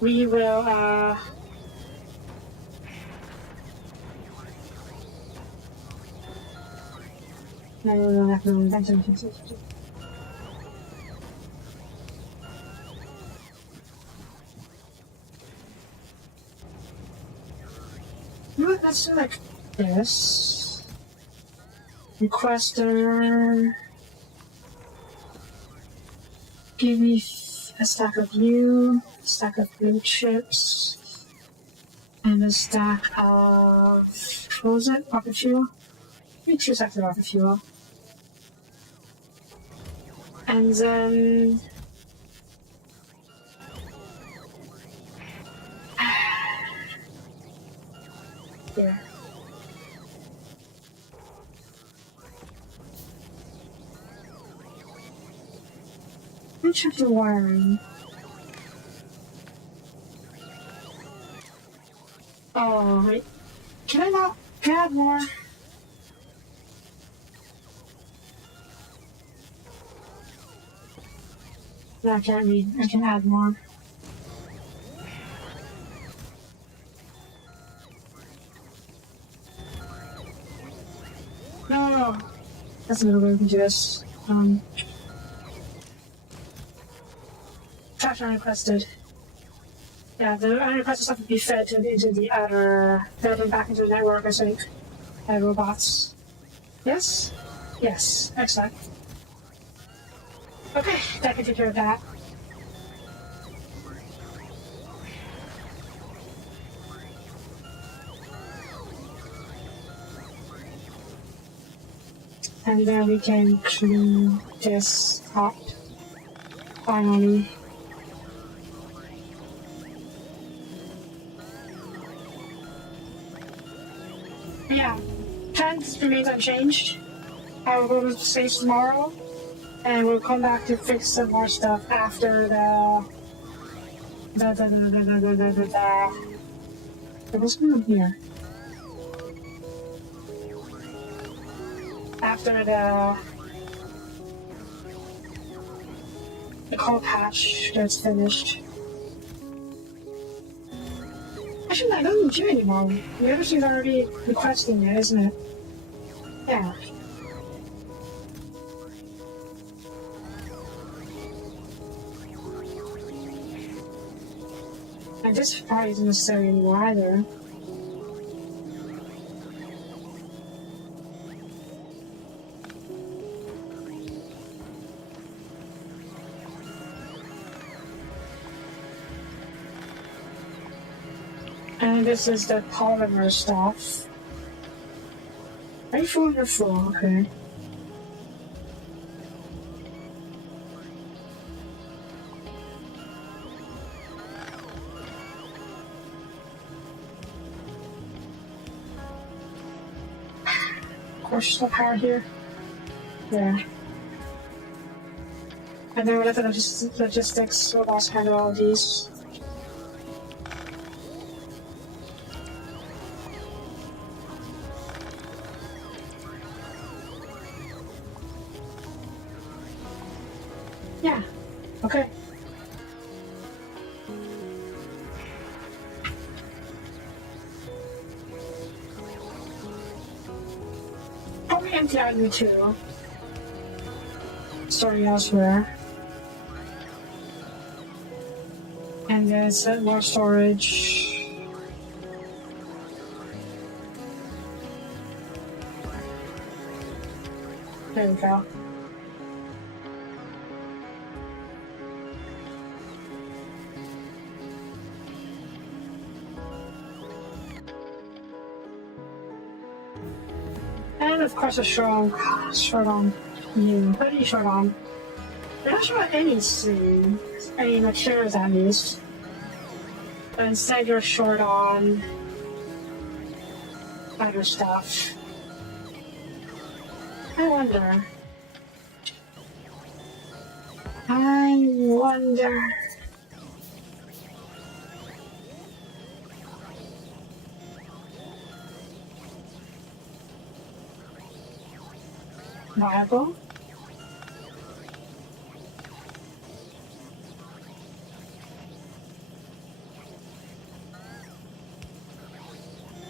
We will, no, you know what, let's do like this. Requester. Give me a stack of you, a stack of blue chips, and a stack of, what was it, rocket fuel? Maybe 2 stacks of rocket fuel. And then here. Let me check the wiring. Oh, wait. Can I not? Can I add more? No, I can't read. I can add more. No. That's another way we can do this. Trash unrequested. Yeah, the unrequested stuff would be fed into the other, fed back into the network, I think. Robots. Yes? Yes. Excellent. Okay, that can take care of that. And then we can clean this up. Finally. Yeah, plans remains unchanged. I will go to space tomorrow, and we'll come back to fix some more stuff after what's going on here? After the coal patch gets finished. Actually, I don't need you anymore. The other thing's already requesting it, isn't it? Yeah. And this probably isn't necessary anymore either. And this is the polymer stuff. Are you full? You're full, okay. Of course, there's no power here. Yeah. And then we'll let the logistics robots handle all these. Yeah. Okay. Probably empty out you too. Starting elsewhere. And there's more storage. There we go. of course a short on you, pretty short on. They're not short on anything, any materials at least. But instead you're short on other stuff. I wonder. Viable?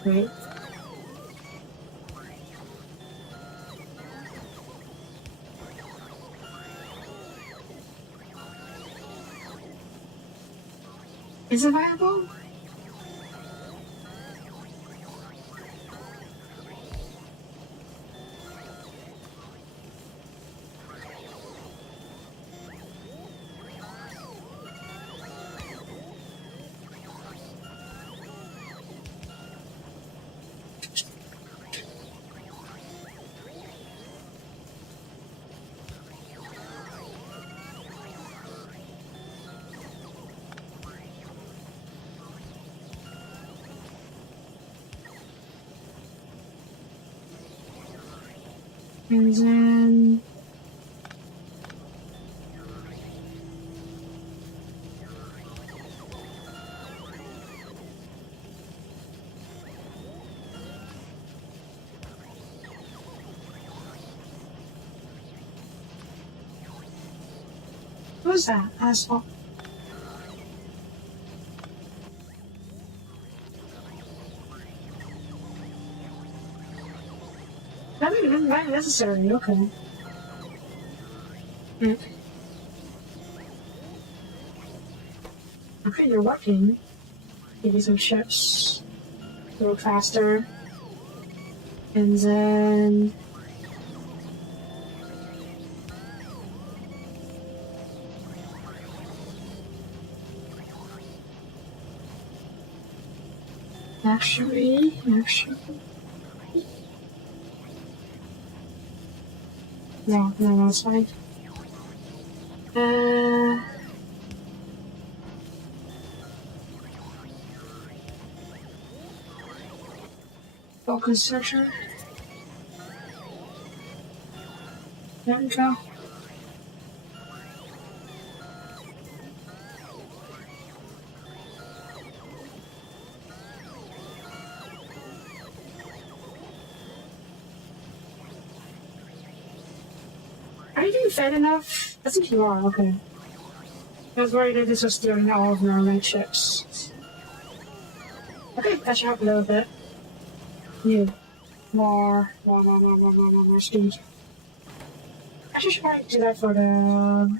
Wait. Is it viable? And then what was that? Asphalt. Not necessarily, okay. Okay, you're working. Give you some chips. A little faster. And then actually no, it's fine. Focus searcher. There we go. Are you being fed enough? I think you are, okay. I was worried that this was stealing all of your red chips. Okay, that should help a little bit. You. More speed. Actually, should probably do that for the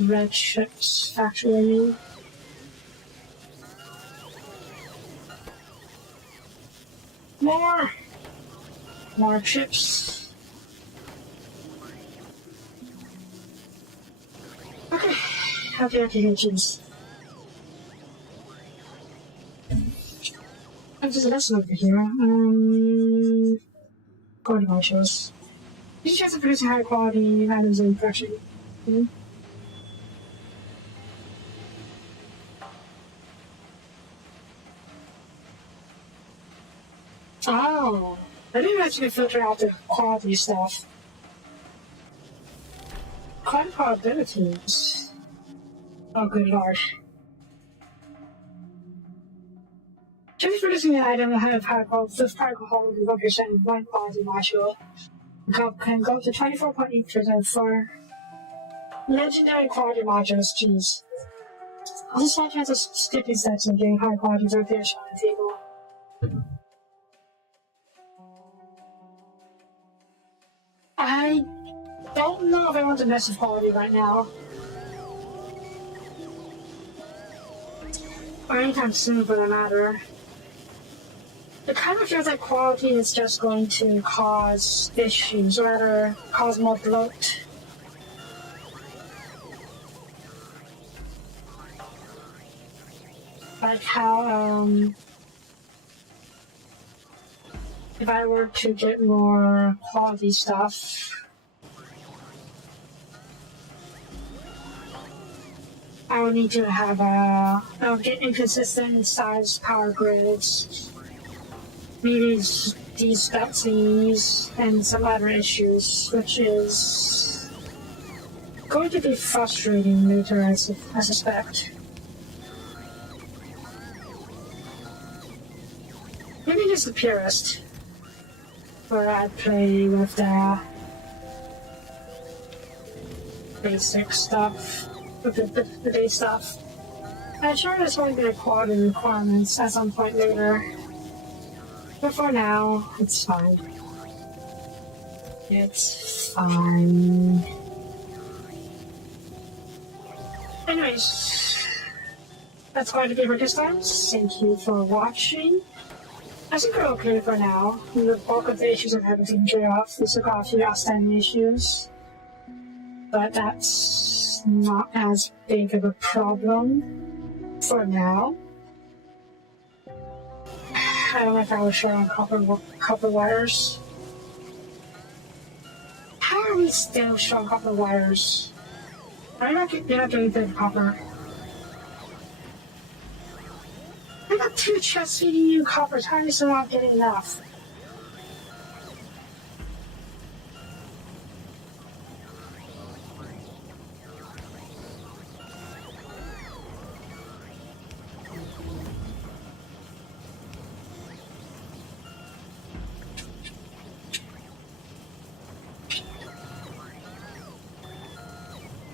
red chips factory, I mean. More chips. Okay, happy applications. There's a lesson over here. Quality ratios. These checks are producing high quality items in production. Oh, I didn't actually filter out the quality stuff. Quality probabilities. Oh, good lord. Just producing an item that has high quality, this particle holds 1% one quality module. Can go to 24.8% for legendary quality modules. Jeez. This one has a skipping sets and getting high quality verification on the table. I don't know if I want to mess with quality right now. Or anytime soon for that matter. It kind of feels like quality is just going to cause issues, or rather, cause more bloat. Like how, if I were to get more quality stuff, I would need to have I would get inconsistent size power grids, maybe these Betsy's, and some other issues, which is going to be frustrating later, I suspect. Maybe just the purist, where I play with the basic stuff, with the base stuff. I'm sure there's going to be quality requirements at some point later, but for now, it's fine. It's fine. Anyways, that's going to be for this time. Thank you for watching. I think we're okay for now. The bulk of the issues I've had taken care of. We still got a few outstanding issues, but that's not as big of a problem for now. I don't know if I was short on copper wires. How are we still short on copper wires? You're not getting good copper. I got 2 chests feeding you copper. How are you still not getting enough?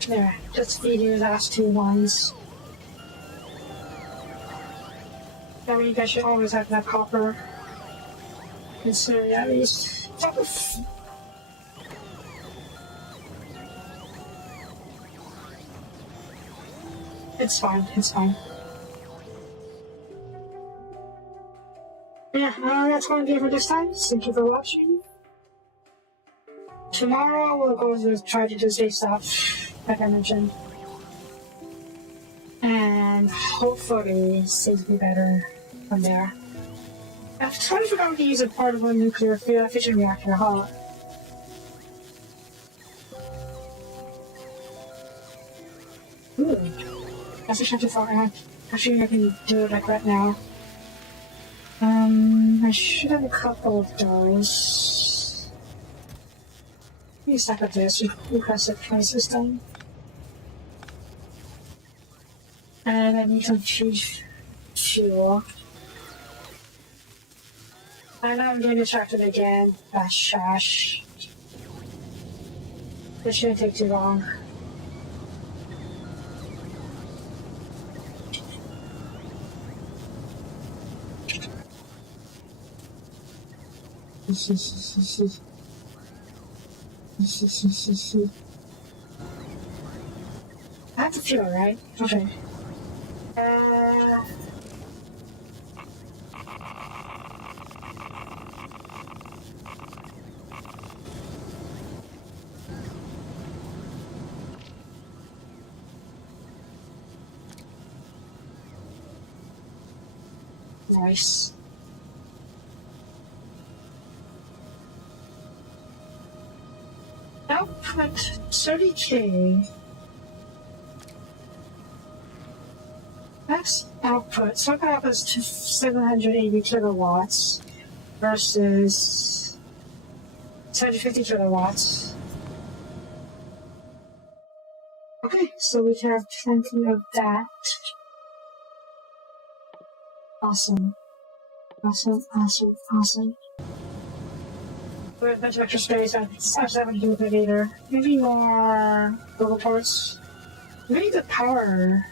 There, just feed you the last 2 ones. That way you guys should always have that copper. Consider at least. It's fine, it's fine. Yeah, that's going to be it for this time. Thank you for watching. Tomorrow we'll go to try to do safe stuff, like I mentioned. And hopefully things will be better from there. I totally forgot to use a portable nuclear fission reactor, huh? Ooh. That's a too far. Actually, I can do it like right now. I should have a couple of those. Let me stack up this. Request a play system. And I need some cheap fuel. And I'm getting distracted again. That's trash. This shouldn't take too long. I have the fuel, right? Okay. Nice. Output 30K. Max output. So what happens to 780 kilowatts versus 750 kilowatts? Okay, so we have plenty of that. Awesome. Awesome. We're a bunch of extra space. I have to do with it later. Maybe more global ports. Maybe the power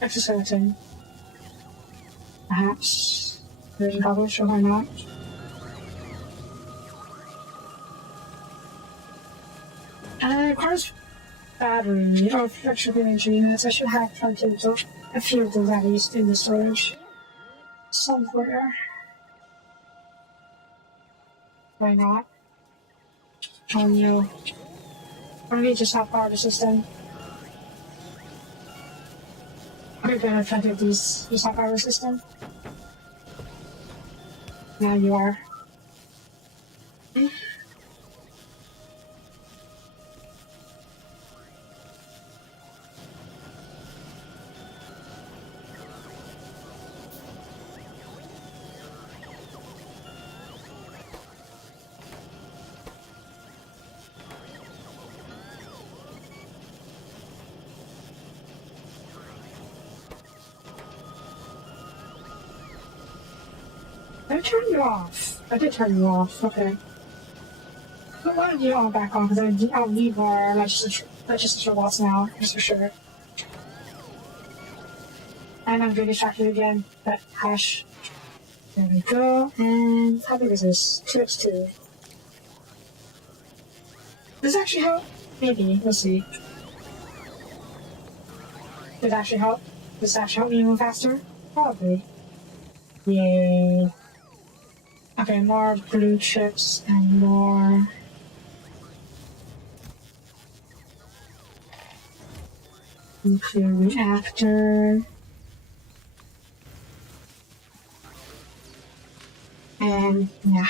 exoskeleton. Perhaps. There's a publish, or why not? It requires battery or extra energy units. I should have plenty of those, a few of those at least in the storage. Somewhere. Why not? Oh no. Or maybe just not power the system. We're gonna try to do this not power the system. Now you are. I turned you off. I did turn you off. Okay. But why don't you all back on? Because I'll need more legislature watts now, that's for sure. And I'm getting distracted again. But hash. There we go. And how big is this? 2x2. Does it actually help? Maybe. We'll see. Does it actually help? Does it actually help me move faster? Probably. Yay. Okay, more blue chips and more. Nuclear reactor. And yeah.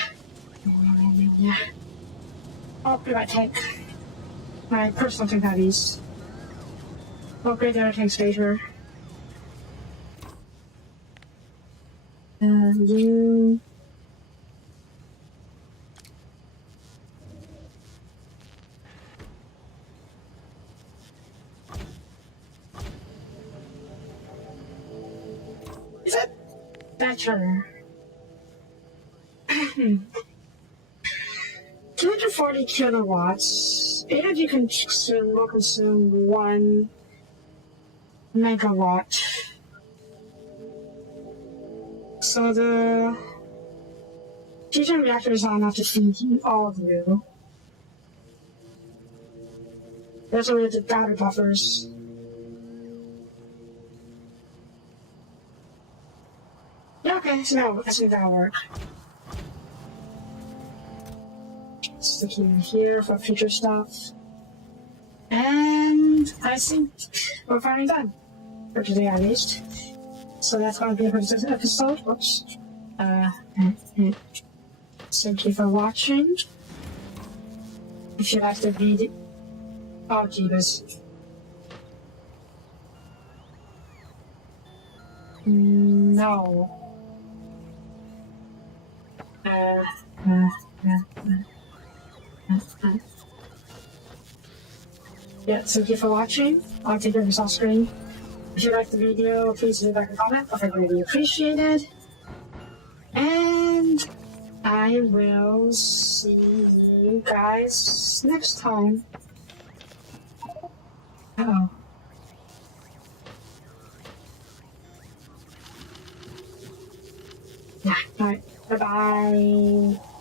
I'll upgrade my tank. My personal tank heavies. Upgrade the other tanks later. And you. Is that better? 240 kilowatts. 8 of you will consume 1 megawatt. So the fusion reactor is not enough to feed all of you. That's why we have the battery buffers. Yeah, okay, so now I think that'll work. Stick in here for future stuff. And I think we're finally done. For today at least. So that's gonna be it for this episode. Whoops. Thank you for watching. If you like the video. Oh, jeebus. No. Yeah, thank you for watching. I'll take your off screen. If you liked the video, please leave a comment. I would really appreciate it. And I will see you guys next time. Uh-oh. Yeah, alright. Bye-bye.